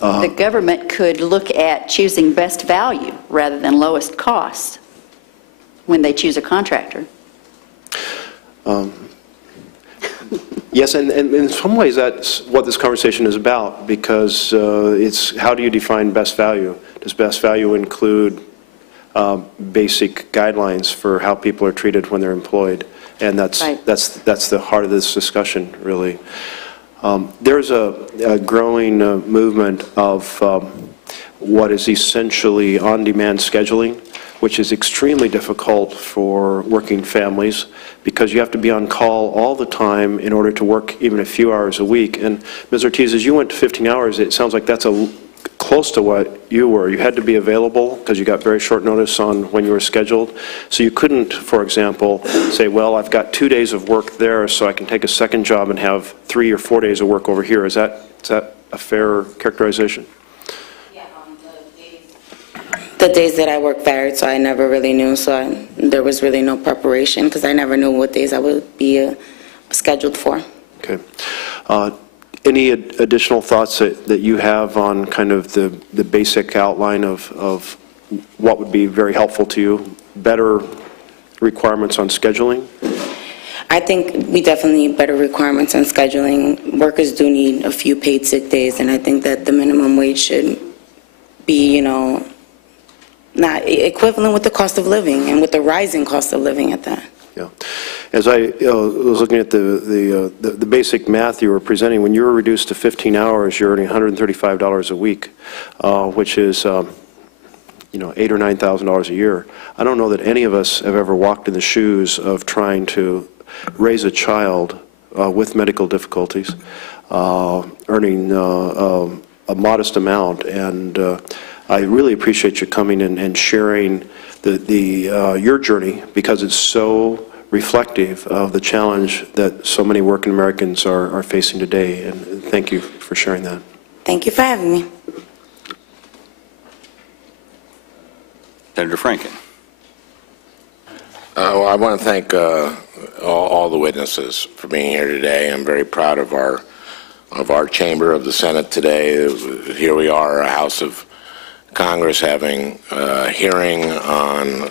The government could look at choosing best value rather than lowest cost when they choose a contractor. Yes, and in some ways that's what this conversation is about, because it's how do you define best value? Does best value include basic guidelines for how people are treated when they're employed? And that's the heart of this discussion, really. There's a growing movement of what is essentially on-demand scheduling, which is extremely difficult for working families because you have to be on call all the time in order to work even a few hours a week. And Ms. Ortiz, as you went to 15 hours, it sounds like that's close to what you were. You had to be available because you got very short notice on when you were scheduled. So you couldn't, for example, say, well, I've got 2 days of work there, so I can take a second job and have 3 or 4 days of work over here. Is that a fair characterization? The days that I worked varied, so I never really knew, so there was really no preparation because I never knew what days I would be scheduled for. Okay. Any additional thoughts that you have on kind of the basic outline of what would be very helpful to you? Better requirements on scheduling? I think we definitely need better requirements on scheduling. Workers do need a few paid sick days, and I think that the minimum wage should be, not equivalent with the cost of living and with the rising cost of living at that. Yeah. As I was looking at the basic math you were presenting, when you were reduced to 15 hours, you're earning $135 a week, which is, $8,000 or $9,000 a year. I don't know that any of us have ever walked in the shoes of trying to raise a child with medical difficulties, earning a modest amount. And I really appreciate you coming in and sharing your journey, because it's so reflective of the challenge that so many working Americans are facing today. And thank you for sharing that. Thank you for having me. Senator Franken. Well, I want to thank all the witnesses for being here today. I'm very proud of our chamber of the Senate today. Here we are, a House of Congress, having a hearing on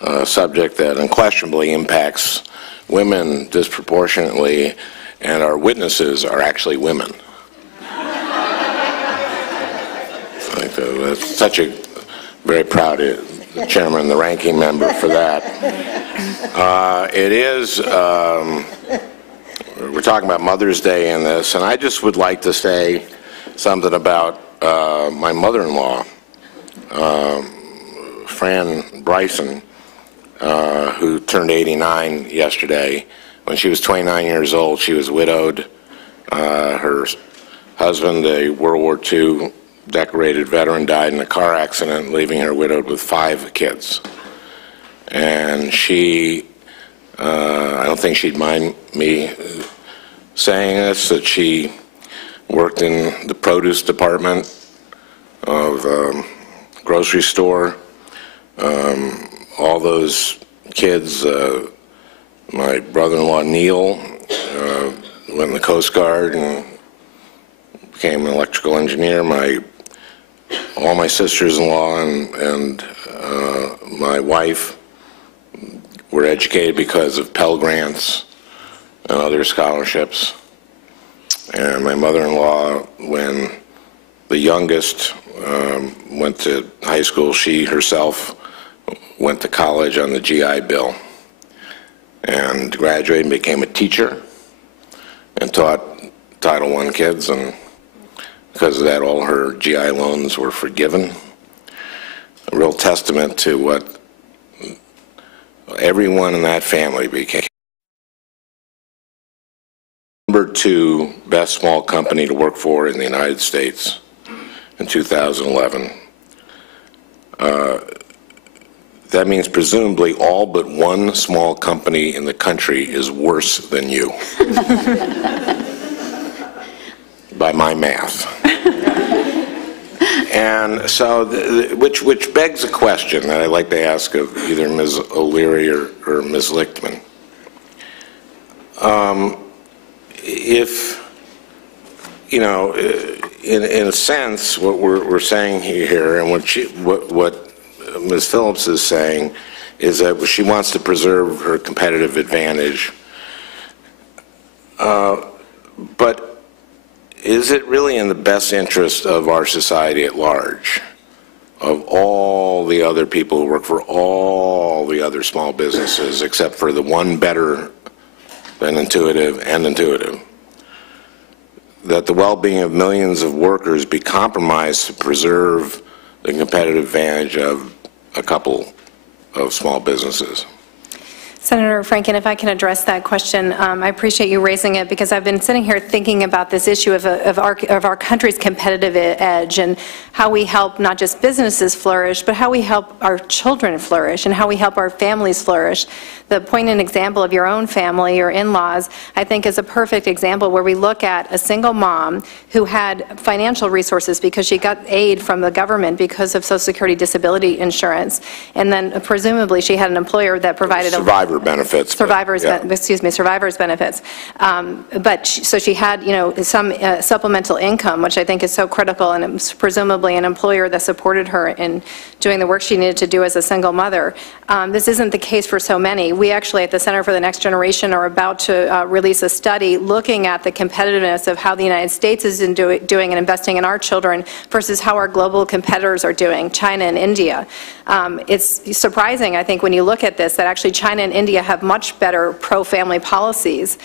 a subject that unquestionably impacts women disproportionately, and our witnesses are actually women. That's such a very proud chairman and the ranking member for that. It is, we're talking about Mother's Day in this, and I just would like to say something about my mother-in-law, Fran Bryson, who turned 89 yesterday. When she was 29 years old, she was widowed. Her husband, a World War II decorated veteran, died in a car accident, leaving her widowed with 5 kids. And she, I don't think she'd mind me saying this, that she worked in the produce department of a grocery store. All those kids, my brother-in-law Neil went in the Coast Guard and became an electrical engineer. All my sisters-in-law and my wife were educated because of Pell Grants and other scholarships. And my mother-in-law, when the youngest went to high school, she herself went to college on the GI Bill and graduated and became a teacher and taught Title I kids, and because of that, all her GI loans were forgiven. A real testament to what everyone in that family became. Number 2 best small company to work for in the United States in 2011. That means presumably all but one small company in the country is worse than you, by my math. And so, which begs a question that I'd like to ask of either Ms. O'Leary or Ms. Lichtman. If, you know, in a sense, what we're saying here, and what Ms. Phillips is saying, is that she wants to preserve her competitive advantage. But is it really in the best interest of our society at large, of all the other people who work for all the other small businesses, except for the one better than Intuitive and Intuitive, that the well-being of millions of workers be compromised to preserve the competitive advantage of a couple of small businesses? Senator Franken, if I can address that question, I appreciate you raising it, because I've been sitting here thinking about this issue of our country's competitive edge and how we help not just businesses flourish, but how we help our children flourish and how we help our families flourish. The poignant example of your own family, your in-laws, I think is a perfect example where we look at a single mom who had financial resources because she got aid from the government because of Social Security disability insurance, and then presumably she had an employer that provided survivor benefits. Survivors benefits. So she had, you know, some supplemental income, which I think is so critical, and it was presumably an employer that supported her in doing the work she needed to do as a single mother. This isn't the case for so many. We actually at the Center for the Next Generation are about to release a study looking at the competitiveness of how the United States is doing and investing in our children versus how our global competitors are doing, China and India. It's surprising, I think, when you look at this, that actually China and India have much better pro-family policies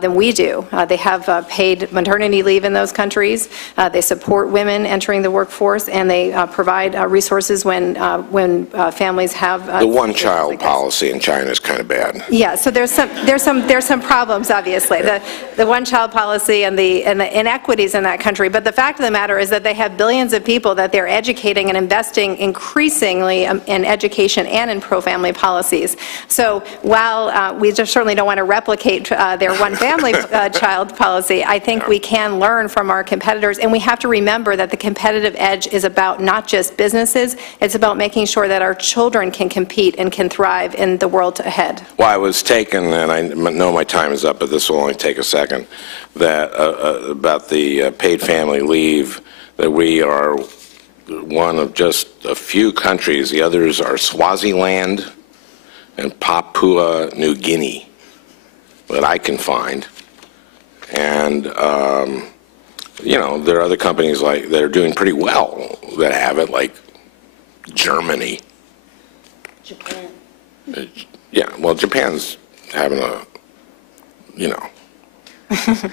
than we do. They have paid maternity leave in those countries. They support women entering the workforce, and they provide resources when families have The one-child policy in China is kind of bad. yeah, so there's some problems, obviously, the one-child policy and the inequities in that country. But the fact of the matter is that they have billions of people that they're educating and investing increasingly in education and in pro-family policies. So while we just certainly don't want to replicate their one-family child policy, I think we can learn from our competitors, and we have to remember that the competitive edge is about not just businesses, it's about making sure that our children can compete and can thrive in the world ahead. Well, I was taken, and I know my time is up, but this will only take a second, that about the paid family leave, that we are one of just a few countries. The others are Swaziland and Papua New Guinea that I can find. And, you know, there are other companies like that are doing pretty well that have it, like Germany. Japan. Yeah, well, Japan's having a, you know,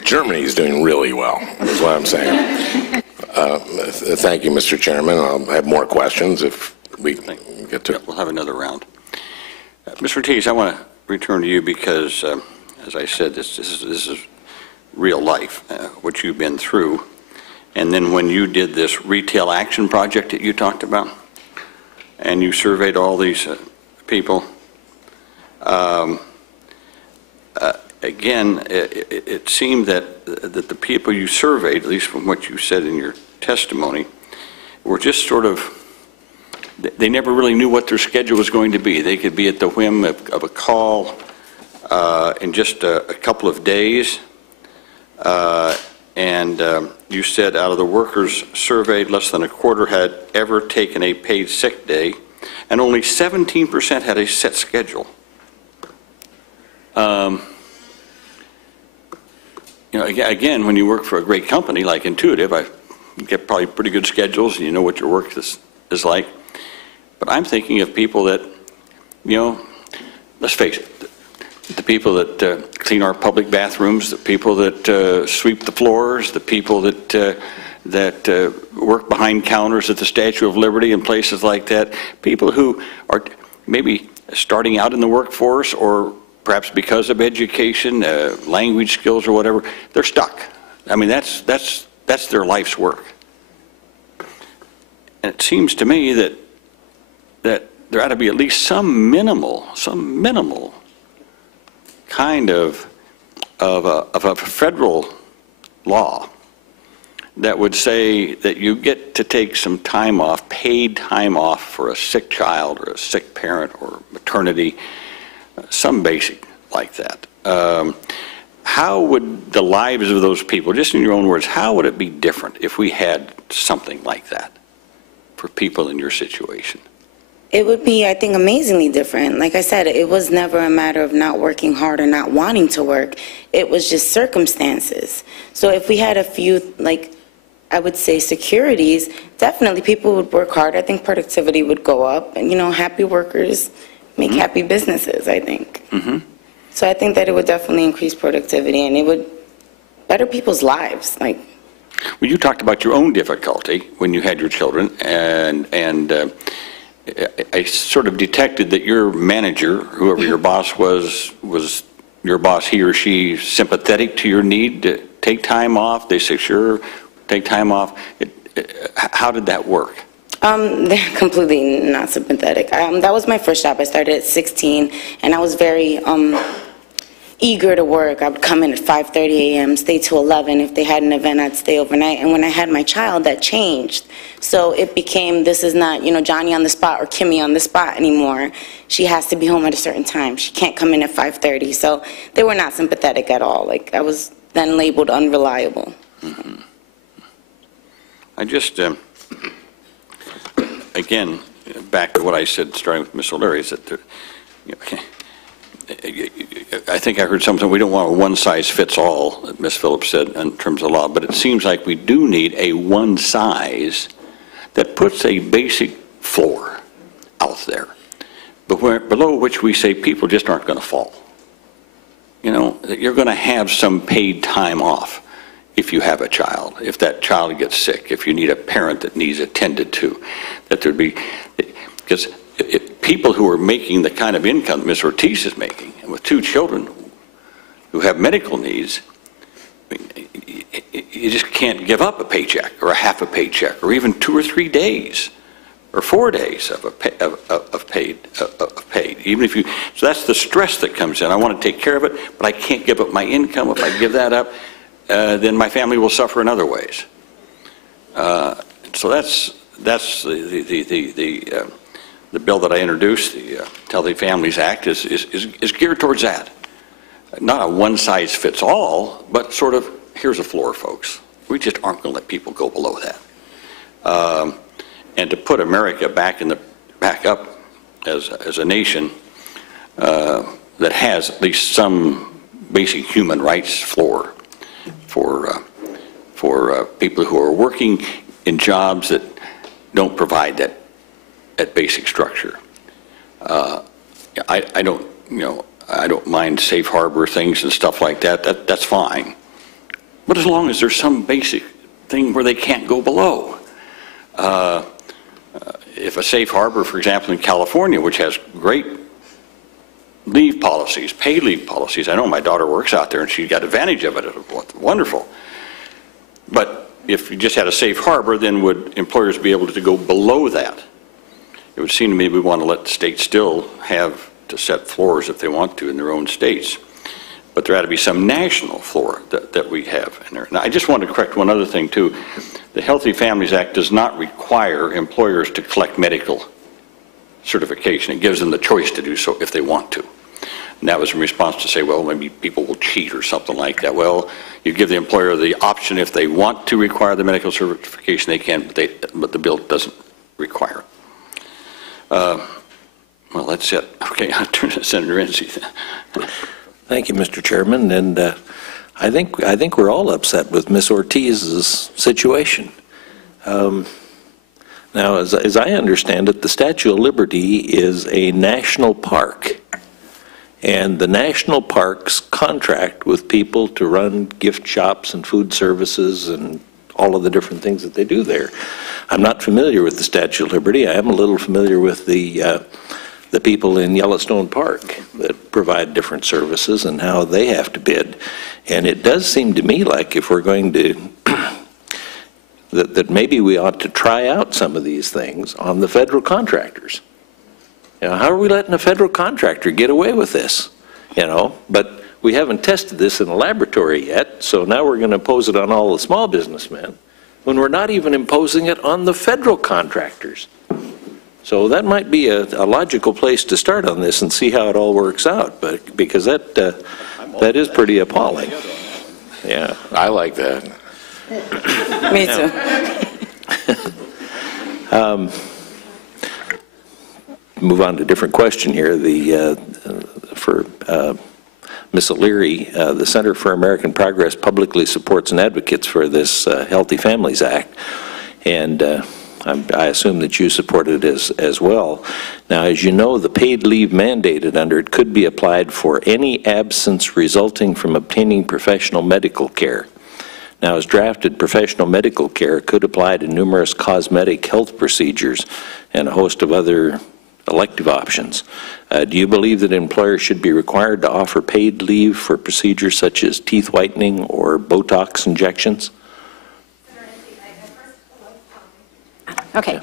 Germany's doing really well, is what I'm saying. Thank you, Mr. Chairman. I'll have more questions if we get to it. We'll have another round. Ms. Ortiz, I want to return to you because, as I said, this is real life, what you've been through. And then when you did this retail action project that you talked about, and you surveyed all these people, again, it seemed that the people you surveyed, at least from what you said in your testimony, were just sort of, they never really knew what their schedule was going to be. They could be at the whim of a call in just a couple of days. And you said out of the workers surveyed, less than a quarter had ever taken a paid sick day, and only 17% had a set schedule. You know, again, when you work for a great company like Intuitive, I get probably pretty good schedules, and you know what your work is like. But I'm thinking of people that, you know, let's face it, the people that clean our public bathrooms, the people that sweep the floors, the people that work behind counters at the Statue of Liberty and places like that, people who are maybe starting out in the workforce or perhaps because of education, language skills or whatever, they're stuck. I mean, that's their life's work. And it seems to me that there ought to be at least some minimal kind of a federal law that would say that you get to take some time off, paid time off for a sick child or a sick parent or maternity, some basic like that. How would the lives of those people, just in your own words, how would it be different if we had something like that for people in your situation? It would be, I think, amazingly different. Like I said, it was never a matter of not working hard or not wanting to work. It was just circumstances. So if we had a few, like, I would say securities, definitely people would work hard. I think productivity would go up. And, you know, happy workers make happy businesses, I think. So I think that it would definitely increase productivity, and it would better people's lives. Like, well, you talked about your own difficulty when you had your children, and I sort of detected that your manager, whoever your boss was your boss, he or she, sympathetic to your need to take time off? They say, sure, take time off. How did that work? They're completely not sympathetic. That was my first job. I started at 16, and I was very eager to work. I would come in at 5:30 a.m., stay till 11. If they had an event, I'd stay overnight. And when I had my child, that changed. So it became, this is not, you know, Johnny on the spot or Kimmy on the spot anymore. She has to be home at a certain time. She can't come in at 5:30. So they were not sympathetic at all. Like, I was then labeled unreliable. I just, again, back to what I said, starting with Ms. O'Leary, is that there, you know, I think I heard something, we don't want a one-size-fits-all, Ms. Phillips said, in terms of law, but it seems like we do need a one size that puts a basic floor out there. below which we say people just aren't going to fall. You know, that you're going to have some paid time off if you have a child, if that child gets sick, if you need a parent that needs attended to, that there'd be, because people who are making the kind of income Ms. Ortiz is making, and with 2 children who have medical needs, I mean, you just can't give up a paycheck or a half a paycheck or even 2 or 3 days or 4 days of paid. Even if you, so that's the stress that comes in. I want to take care of it, but I can't give up my income. If I give that up, then my family will suffer in other ways. So that's the bill that I introduced, the Healthy Families Act, is geared towards that. Not a one-size-fits-all, but sort of, here's a floor, folks. We just aren't going to let people go below that. And to put America back up as a nation that has at least some basic human rights floor for people who are working in jobs that don't provide that basic structure. I don't mind safe harbor things and stuff like that. That's fine. But as long as there's some basic thing where they can't go below. If a safe harbor, for example, in California, which has great leave policies, paid leave policies. I know my daughter works out there and she got advantage of it. It's wonderful. But if you just had a safe harbor, then would employers be able to go below that? It would seem to me we want to let the states still have to set floors if they want to in their own states. But there ought to be some national floor that we have in there. Now, I just want to correct one other thing, too. The Healthy Families Act does not require employers to collect medical certification. It gives them the choice to do so if they want to. And that was in response to say, well, maybe people will cheat or something like that. Well, you give the employer the option if they want to require the medical certification, they can, but the bill doesn't require it. Well, that's it. Okay, I'll turn to Senator Enzi. Thank you, Mr. Chairman, and I think we're all upset with Ms. Ortiz's situation. Now, as I understand it, the Statue of Liberty is a national park, and the national parks contract with people to run gift shops and food services and all of the different things that they do there. I'm not familiar with the Statue of Liberty. I am a little familiar with the people in Yellowstone Park that provide different services and how they have to bid. And it does seem to me like if we're going to, that maybe we ought to try out some of these things on the federal contractors. You know, how are we letting a federal contractor get away with this? You know, but we haven't tested this in a laboratory yet, so now we're going to impose it on all the small businessmen when we're not even imposing it on the federal contractors. So that might be a logical place to start on this and see how it all works out, but because that is pretty appalling. Yeah, I like that. Me too. Move on to a different question here. For Ms. O'Leary, the Center for American Progress publicly supports and advocates for this Healthy Families Act, and I assume that you support it as well. Now, as you know, the paid leave mandated under it could be applied for any absence resulting from obtaining professional medical care. Now, as drafted, professional medical care could apply to numerous cosmetic health procedures and a host of other elective options. Do you believe that employers should be required to offer paid leave for procedures such as teeth whitening or Botox injections? Okay.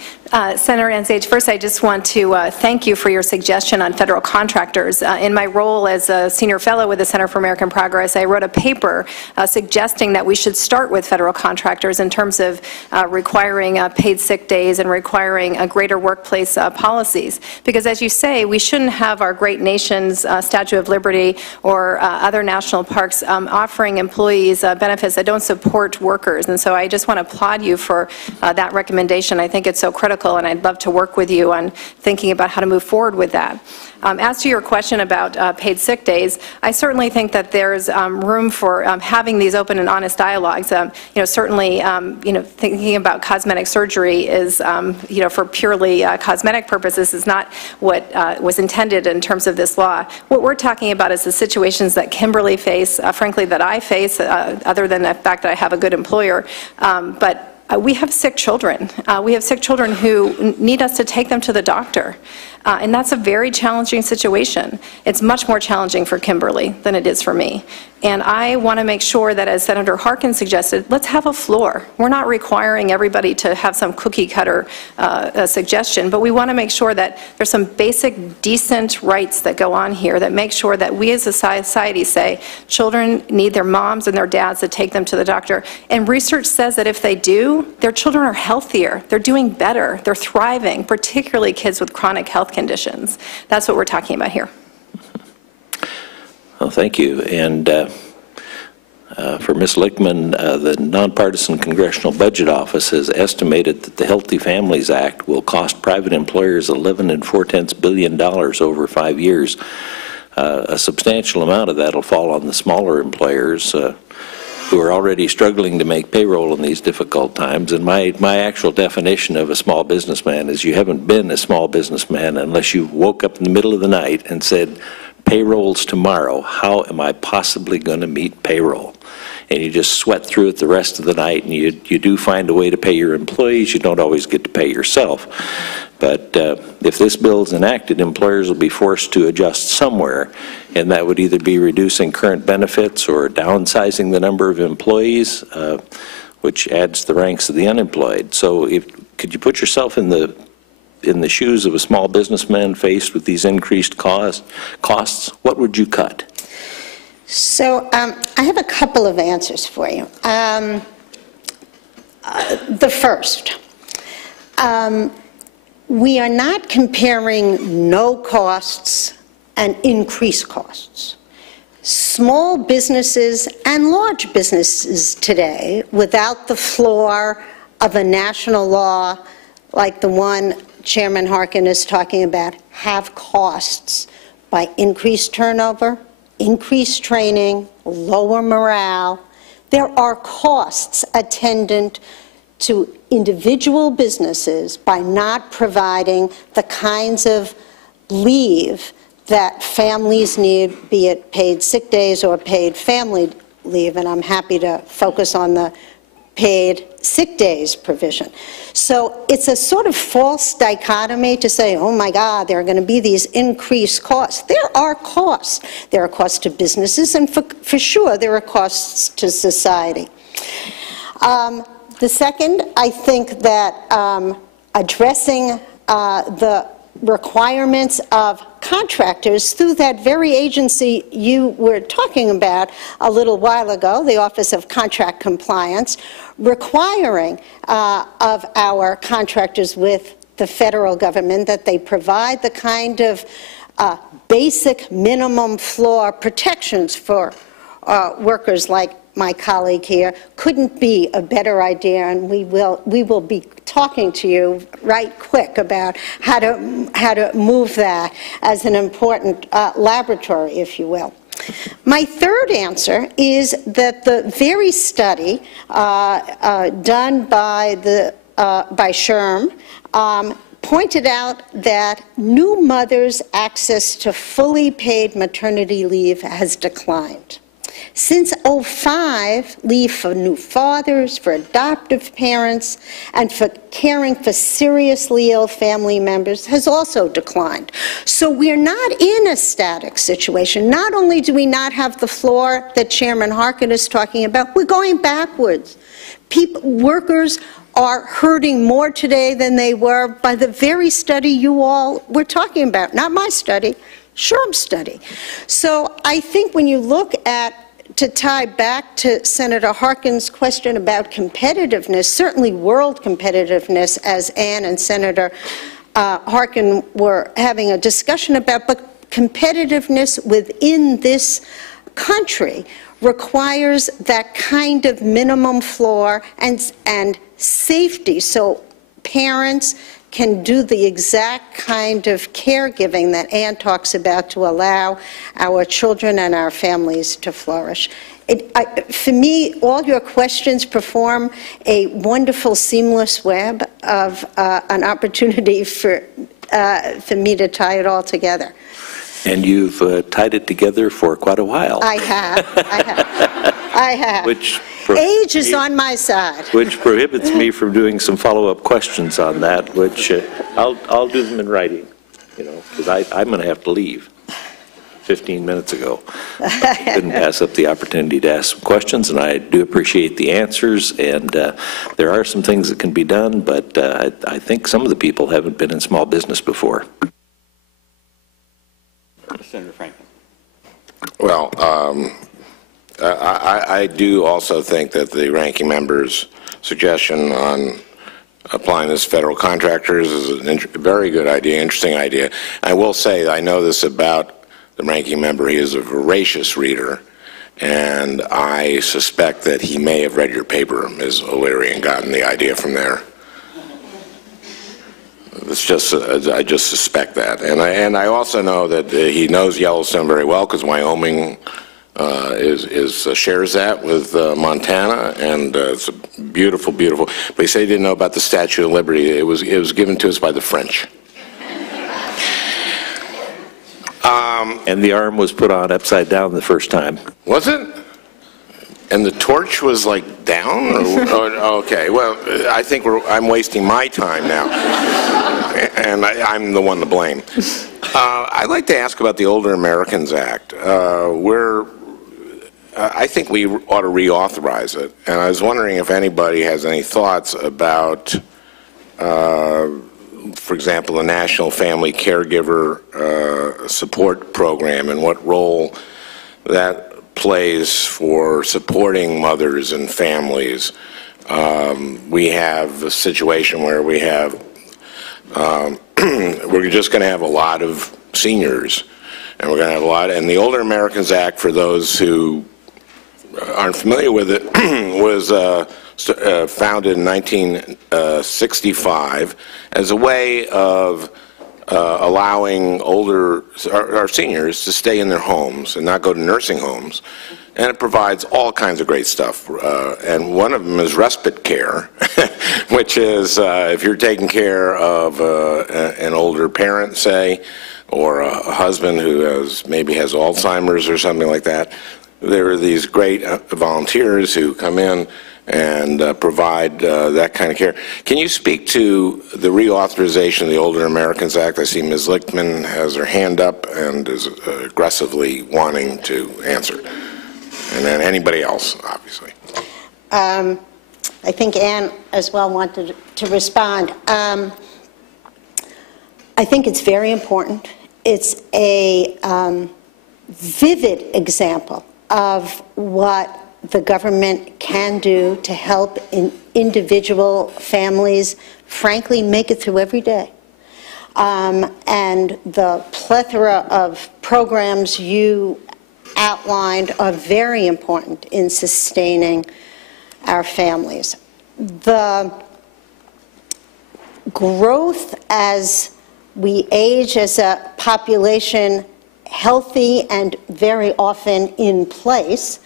Senator Enzi, first I just want to thank you for your suggestion on federal contractors. In my role as a senior fellow with the Center for American Progress, I wrote a paper suggesting that we should start with federal contractors in terms of requiring paid sick days and requiring greater workplace policies. Because as you say, we shouldn't have our great nation's Statue of Liberty or other national parks offering employees benefits that don't support workers. And so I just want to applaud you for that recommendation. I think think it's so critical, and I'd love to work with you on thinking about how to move forward with that. As to your question about paid sick days, I certainly think that there's room for having these open and honest dialogues. Certainly, thinking about cosmetic surgery is, for purely cosmetic purposes is not what was intended in terms of this law. What we're talking about is the situations that Kimberley face, frankly, that I face, other than the fact that I have a good employer, but we have sick children. We have sick children who need us to take them to the doctor. And that's a very challenging situation. It's much more challenging for Kimberley than it is for me. And I want to make sure that, as Senator Harkin suggested, let's have a floor. We're not requiring everybody to have some cookie cutter suggestion, but we want to make sure that there's some basic decent rights that go on here that make sure that we as a society say children need their moms and their dads to take them to the doctor. And research says that if they do, their children are healthier, they're doing better, they're thriving, particularly kids with chronic health conditions. That's what we're talking about here. Well, thank you. And for Ms. Lichtman, the Nonpartisan Congressional Budget Office has estimated that the Healthy Families Act will cost private employers $11.4 billion over 5 years. A substantial amount of that will fall on the smaller employers who are already struggling to make payroll in these difficult times. And my actual definition of a small businessman is you haven't been a small businessman unless you woke up in the middle of the night and said, payroll's tomorrow, how am I possibly going to meet payroll? And you just sweat through it the rest of the night, and you do find a way to pay your employees. You don't always get to pay yourself. But if this bill is enacted, employers will be forced to adjust somewhere, and that would either be reducing current benefits or downsizing the number of employees, which adds the ranks of the unemployed. So could you put yourself in the shoes of a small businessman faced with these increased costs? What would you cut? So I have a couple of answers for you. The first, we are not comparing no costs and increased costs. Small businesses and large businesses today, without the floor of a national law like the one Chairman Harkin is talking about, have costs by increased turnover, increased training, lower morale. There are costs attendant to individual businesses by not providing the kinds of leave that families need, be it paid sick days or paid family leave, and I'm happy to focus on the paid sick days provision. So it's a sort of false dichotomy to say, oh my God, there are going to be these increased costs. There are costs. There are costs to businesses, and for sure there are costs to society. The second, I think that addressing the requirements of contractors through that very agency you were talking about a little while ago, the Office of Contract Compliance, requiring of our contractors with the federal government that they provide the kind of basic minimum floor protections for workers like my colleague here, couldn't be a better idea, and we will be talking to you right quick about how to move that as an important laboratory, if you will. My third answer is that the very study done by SHRM pointed out that new mothers' access to fully paid maternity leave has declined. Since 2005, leave for new fathers, for adoptive parents, and for caring for seriously ill family members has also declined. So we're not in a static situation. Not only do we not have the floor that Chairman Harkin is talking about, we're going backwards. Workers are hurting more today than they were by the very study you all were talking about. Not my study, SHRM's study. So I think when you look at, to tie back to Senator Harkin's question about competitiveness, certainly world competitiveness, as Ann and Senator Harkin were having a discussion about, but competitiveness within this country requires that kind of minimum floor and safety, so parents can do the exact kind of caregiving that Ann talks about to allow our children and our families to flourish. For me, all your questions perform a wonderful, seamless web of an opportunity for me to tie it all together. And you've tied it together for quite a while. I have. Age is on my side. Which prohibits me from doing some follow-up questions on that, which I'll do them in writing, because I'm going to have to leave 15 minutes ago. I couldn't pass up the opportunity to ask some questions, and I do appreciate the answers, and there are some things that can be done, but I think some of the people haven't been in small business before. Senator Franklin. Well, I do also think that the ranking member's suggestion on applying this to federal contractors is a very good idea, interesting idea. I will say I know this about the ranking member. He is a voracious reader, and I suspect that he may have read your paper, Ms. O'Leary, and gotten the idea from there. It's just, I just suspect that. And I also know that he knows Yellowstone very well, because Wyoming shares that with Montana, and it's a beautiful, beautiful. But he said he didn't know about the Statue of Liberty. It was given to us by the French. And the arm was put on upside down the first time. Was it? And the torch was like down? Okay, well, I think I'm wasting my time now. And I'm the one to blame. I'd like to ask about the Older Americans Act. I think we ought to reauthorize it. And I was wondering if anybody has any thoughts about, for example, the National Family Caregiver Support Program, and what role that plays for supporting mothers and families. We have a situation where we have, we're just going to have a lot of seniors, and we're going to have a lot, and the Older Americans Act, for those who aren't familiar with it, was founded in 1965 as a way of allowing our seniors to stay in their homes and not go to nursing homes. And it provides all kinds of great stuff. And one of them is respite care, which is if you're taking care of an older parent, say, or a husband who maybe has Alzheimer's or something like that, there are these great volunteers who come in and provide that kind of care. Can you speak to the reauthorization of the Older Americans Act? I see Ms. Lichtman has her hand up and is aggressively wanting to answer. And then anybody else, obviously. I think Ann as well wanted to respond. I think it's very important. It's a vivid example of what the government can do to help individual families, frankly, make it through every day. And the plethora of programs you outlined are very important in sustaining our families. The growth as we age as a population, healthy and very often in place,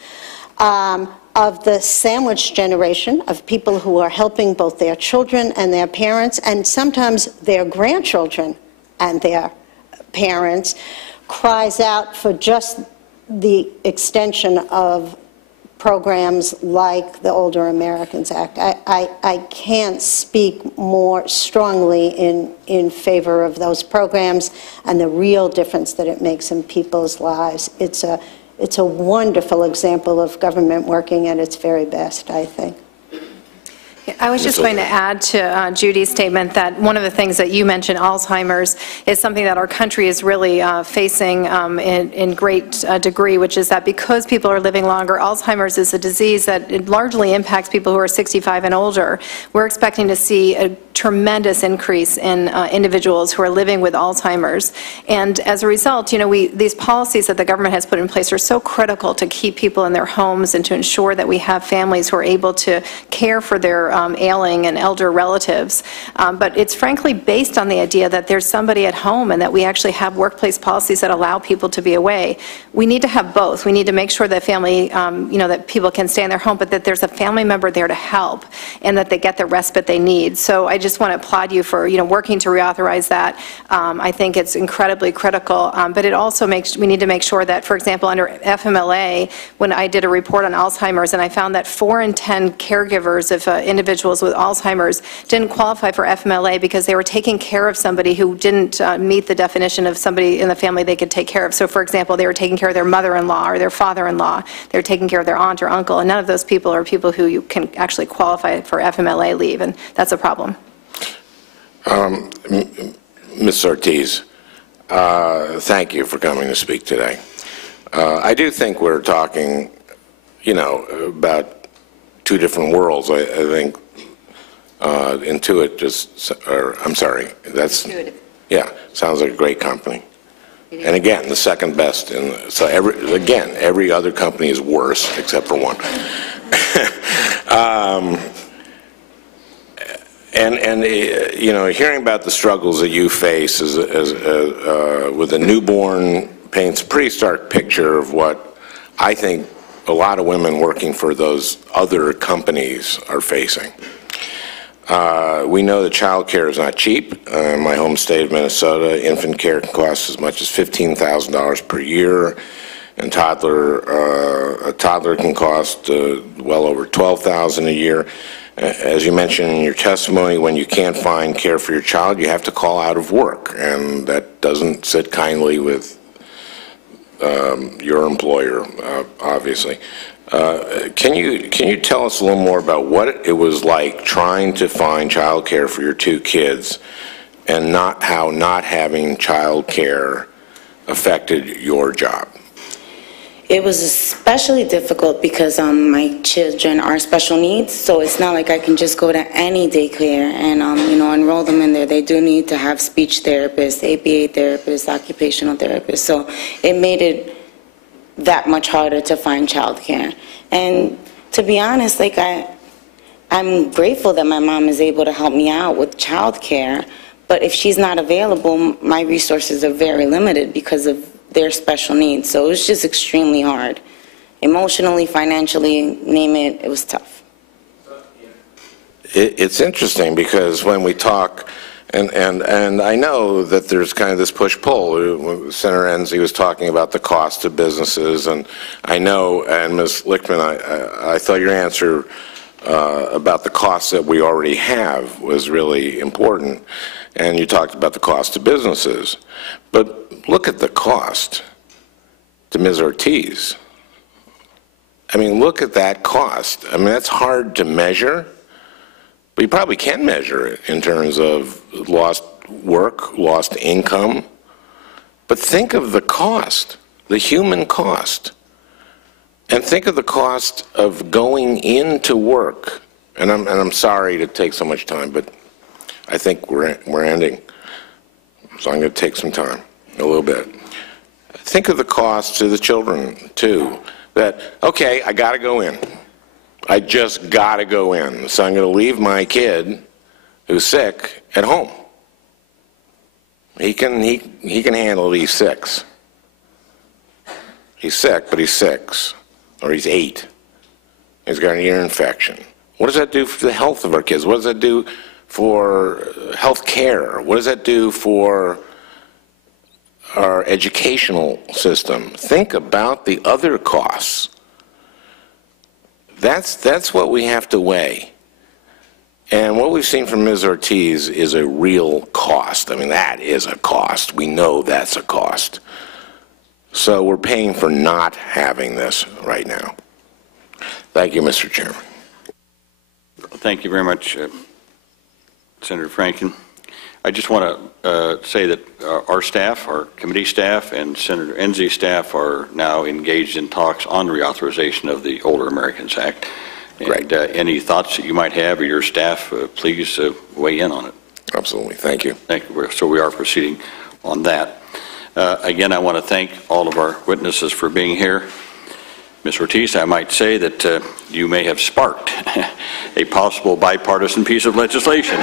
of the sandwich generation of people who are helping both their children and their parents, and sometimes their grandchildren and their parents, cries out for just the extension of programs like the Older Americans Act. I can't speak more strongly in favor of those programs and the real difference that it makes in people's lives. It's a wonderful example of government working at its very best, I think. I was just going to add to Judy's statement that one of the things that you mentioned, Alzheimer's, is something that our country is really facing in great degree, which is that because people are living longer, Alzheimer's is a disease that it largely impacts people who are 65 and older. We're expecting to see a tremendous increase in individuals who are living with Alzheimer's. And as a result, these policies that the government has put in place are so critical to keep people in their homes and to ensure that we have families who are able to care for their ailing and elder relatives. But it's frankly based on the idea that there's somebody at home and that we actually have workplace policies that allow people to be away. We need to have both. We need to make sure that family, that people can stay in their home, but that there's a family member there to help and that they get the respite they need. So I just want to applaud you for, working to reauthorize that. I think it's incredibly critical, but it also we need to make sure that, for example, under FMLA, when I did a report on Alzheimer's, and I found that 4 in 10 caregivers of individuals with Alzheimer's didn't qualify for FMLA because they were taking care of somebody who didn't meet the definition of somebody in the family they could take care of. So, for example, they were taking care of their mother-in-law or their father-in-law. They were taking care of their aunt or uncle, and none of those people are people who you can actually qualify for FMLA leave, and that's a problem. Ms. Ortiz, thank you for coming to speak today. I do think we're talking, about two different worlds. I think Intuitive. Yeah, sounds like a great company. And again, the second best. Every other company is worse except for one. Hearing about the struggles that you face with a newborn paints a pretty stark picture of what I think a lot of women working for those other companies are facing. We know that child care is not cheap. In my home state of Minnesota, infant care can cost as much as $15,000 per year, and a toddler can cost well over $12,000 a year. As you mentioned in your testimony, when you can't find care for your child, you have to call out of work, and that doesn't sit kindly with your employer, obviously. Can you tell us a little more about what it was like trying to find child care for your two kids, and how not having child care affected your job? It was especially difficult because my children are special needs, so it's not like I can just go to any daycare and enroll them in there. They do need to have speech therapists, ABA therapists, occupational therapists. So it made it that much harder to find childcare. And to be honest, I'm grateful that my mom is able to help me out with childcare, but if she's not available, my resources are very limited because of their special needs. So it was just extremely hard. Emotionally, financially, name it, it was tough. It's interesting because when we talk, and I know that there's kind of this push-pull. Senator Enzi was talking about the cost of businesses, and I know, and Ms. Lichtman, I thought your answer about the costs that we already have was really important, and you talked about the cost of businesses. But look at the cost to Ms. Ortiz. I mean, look at that cost. I mean, that's hard to measure, but you probably can measure it in terms of lost work, lost income. But think of the cost, the human cost. And think of the cost of going into work. And I'm sorry to take so much time, but I think we're ending. So I'm going to take some time, a little bit. Think of the cost to the children, too. That, okay, I got to go in. I just got to go in. So I'm going to leave my kid who's sick at home. He can handle these 6. He's sick, but he's 6. Or he's 8. He's got an ear infection. What does that do for the health of our kids? What does that do for health care? What does that do for our educational system? Think about the other costs. That's what we have to weigh. And what we've seen from Ms. Ortiz is a real cost. I mean, that is a cost. We know that's a cost. So we're paying for not having this right now. Thank you, Mr. Chairman. Thank you very much, Senator Franken. I just want to say that our staff, our committee staff, and Senator Enzi's staff are now engaged in talks on reauthorization of the Older Americans Act. Great. And any thoughts that you might have or your staff, please weigh in on it. Absolutely. Thank you. Thank you. So we are proceeding on that. Again, I want to thank all of our witnesses for being here. Ms. Ortiz, I might say that you may have sparked a possible bipartisan piece of legislation.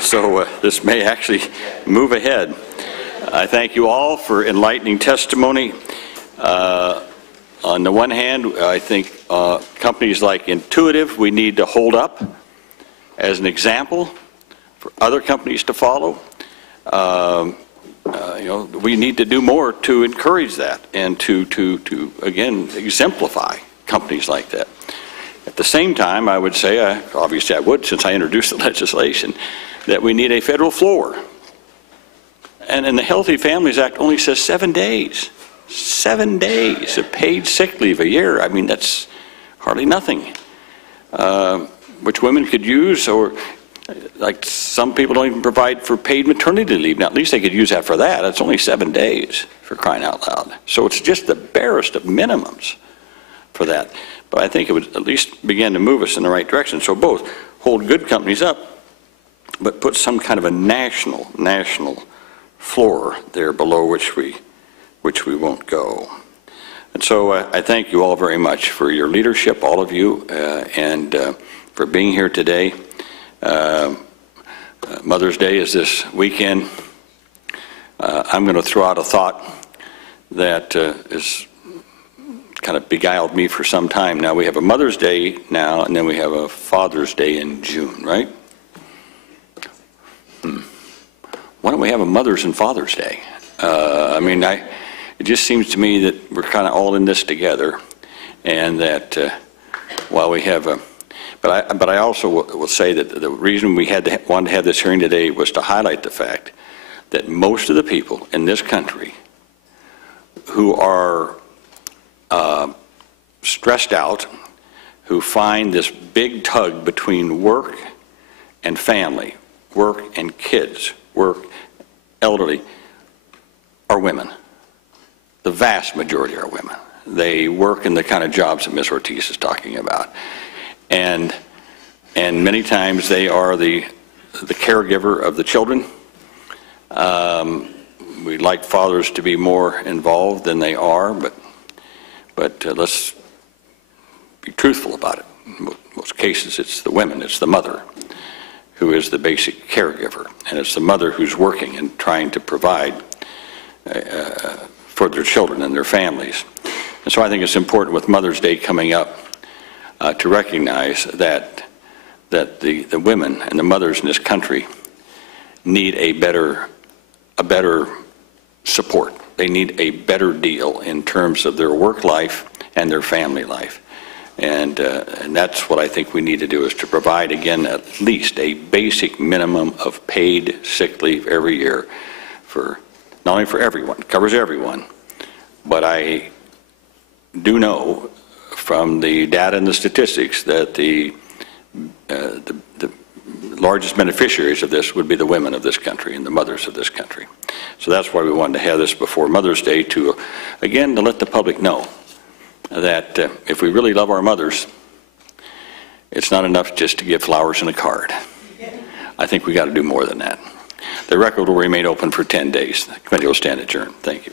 So this may actually move ahead. I thank you all for enlightening testimony. On the one hand, I think companies like Intuitive we need to hold up as an example for other companies to follow. We need to do more to encourage that and to again, exemplify companies like that. At the same time, I would say, obviously I would since I introduced the legislation, that we need a federal floor. And the Healthy Families Act only says 7 days. 7 days of paid sick leave a year. I mean, that's hardly nothing, which women could use, or like some people don't even provide for paid maternity leave. Now, at least they could use that for that. It's only 7 days, for crying out loud. So it's just the barest of minimums for that. But I think it would at least begin to move us in the right direction. So both hold good companies up, but put some kind of a national floor there below which we won't go. And so I thank you all very much for your leadership, all of you, and for being here today. Mother's Day is this weekend. I'm going to throw out a thought that is kind of beguiled me for some time now. We have a Mother's Day now, and then we have a Father's Day in June, right? Why don't we have a Mother's and Father's Day? It just seems to me that we're kind of all in this together, and that while we have a, but I also will say that the reason we wanted to have this hearing today was to highlight the fact that most of the people in this country who are stressed out, who find this big tug between work and family, work and kids, work, elderly, are women. The vast majority are women. They work in the kind of jobs that Ms. Ortiz is talking about. And many times they are the caregiver of the children. We'd like fathers to be more involved than they are, but let's be truthful about it. In most cases, it's the women, it's the mother who is the basic caregiver, and it's the mother who's working and trying to provide for their children and their families. And so I think it's important with Mother's Day coming up to recognize that the women and the mothers in this country need a better support. They need a better deal in terms of their work life and their family life. And that's what I think we need to do, is to provide, again, at least a basic minimum of paid sick leave every year for, not only for everyone, it covers everyone, but I do know from the data and the statistics that the largest beneficiaries of this would be the women of this country and the mothers of this country. So that's why we wanted to have this before Mother's Day, to, again, to let the public know that if we really love our mothers, it's not enough just to give flowers and a card. I think we got to do more than that. The record will remain open for 10 days. The committee will stand adjourned. Thank you.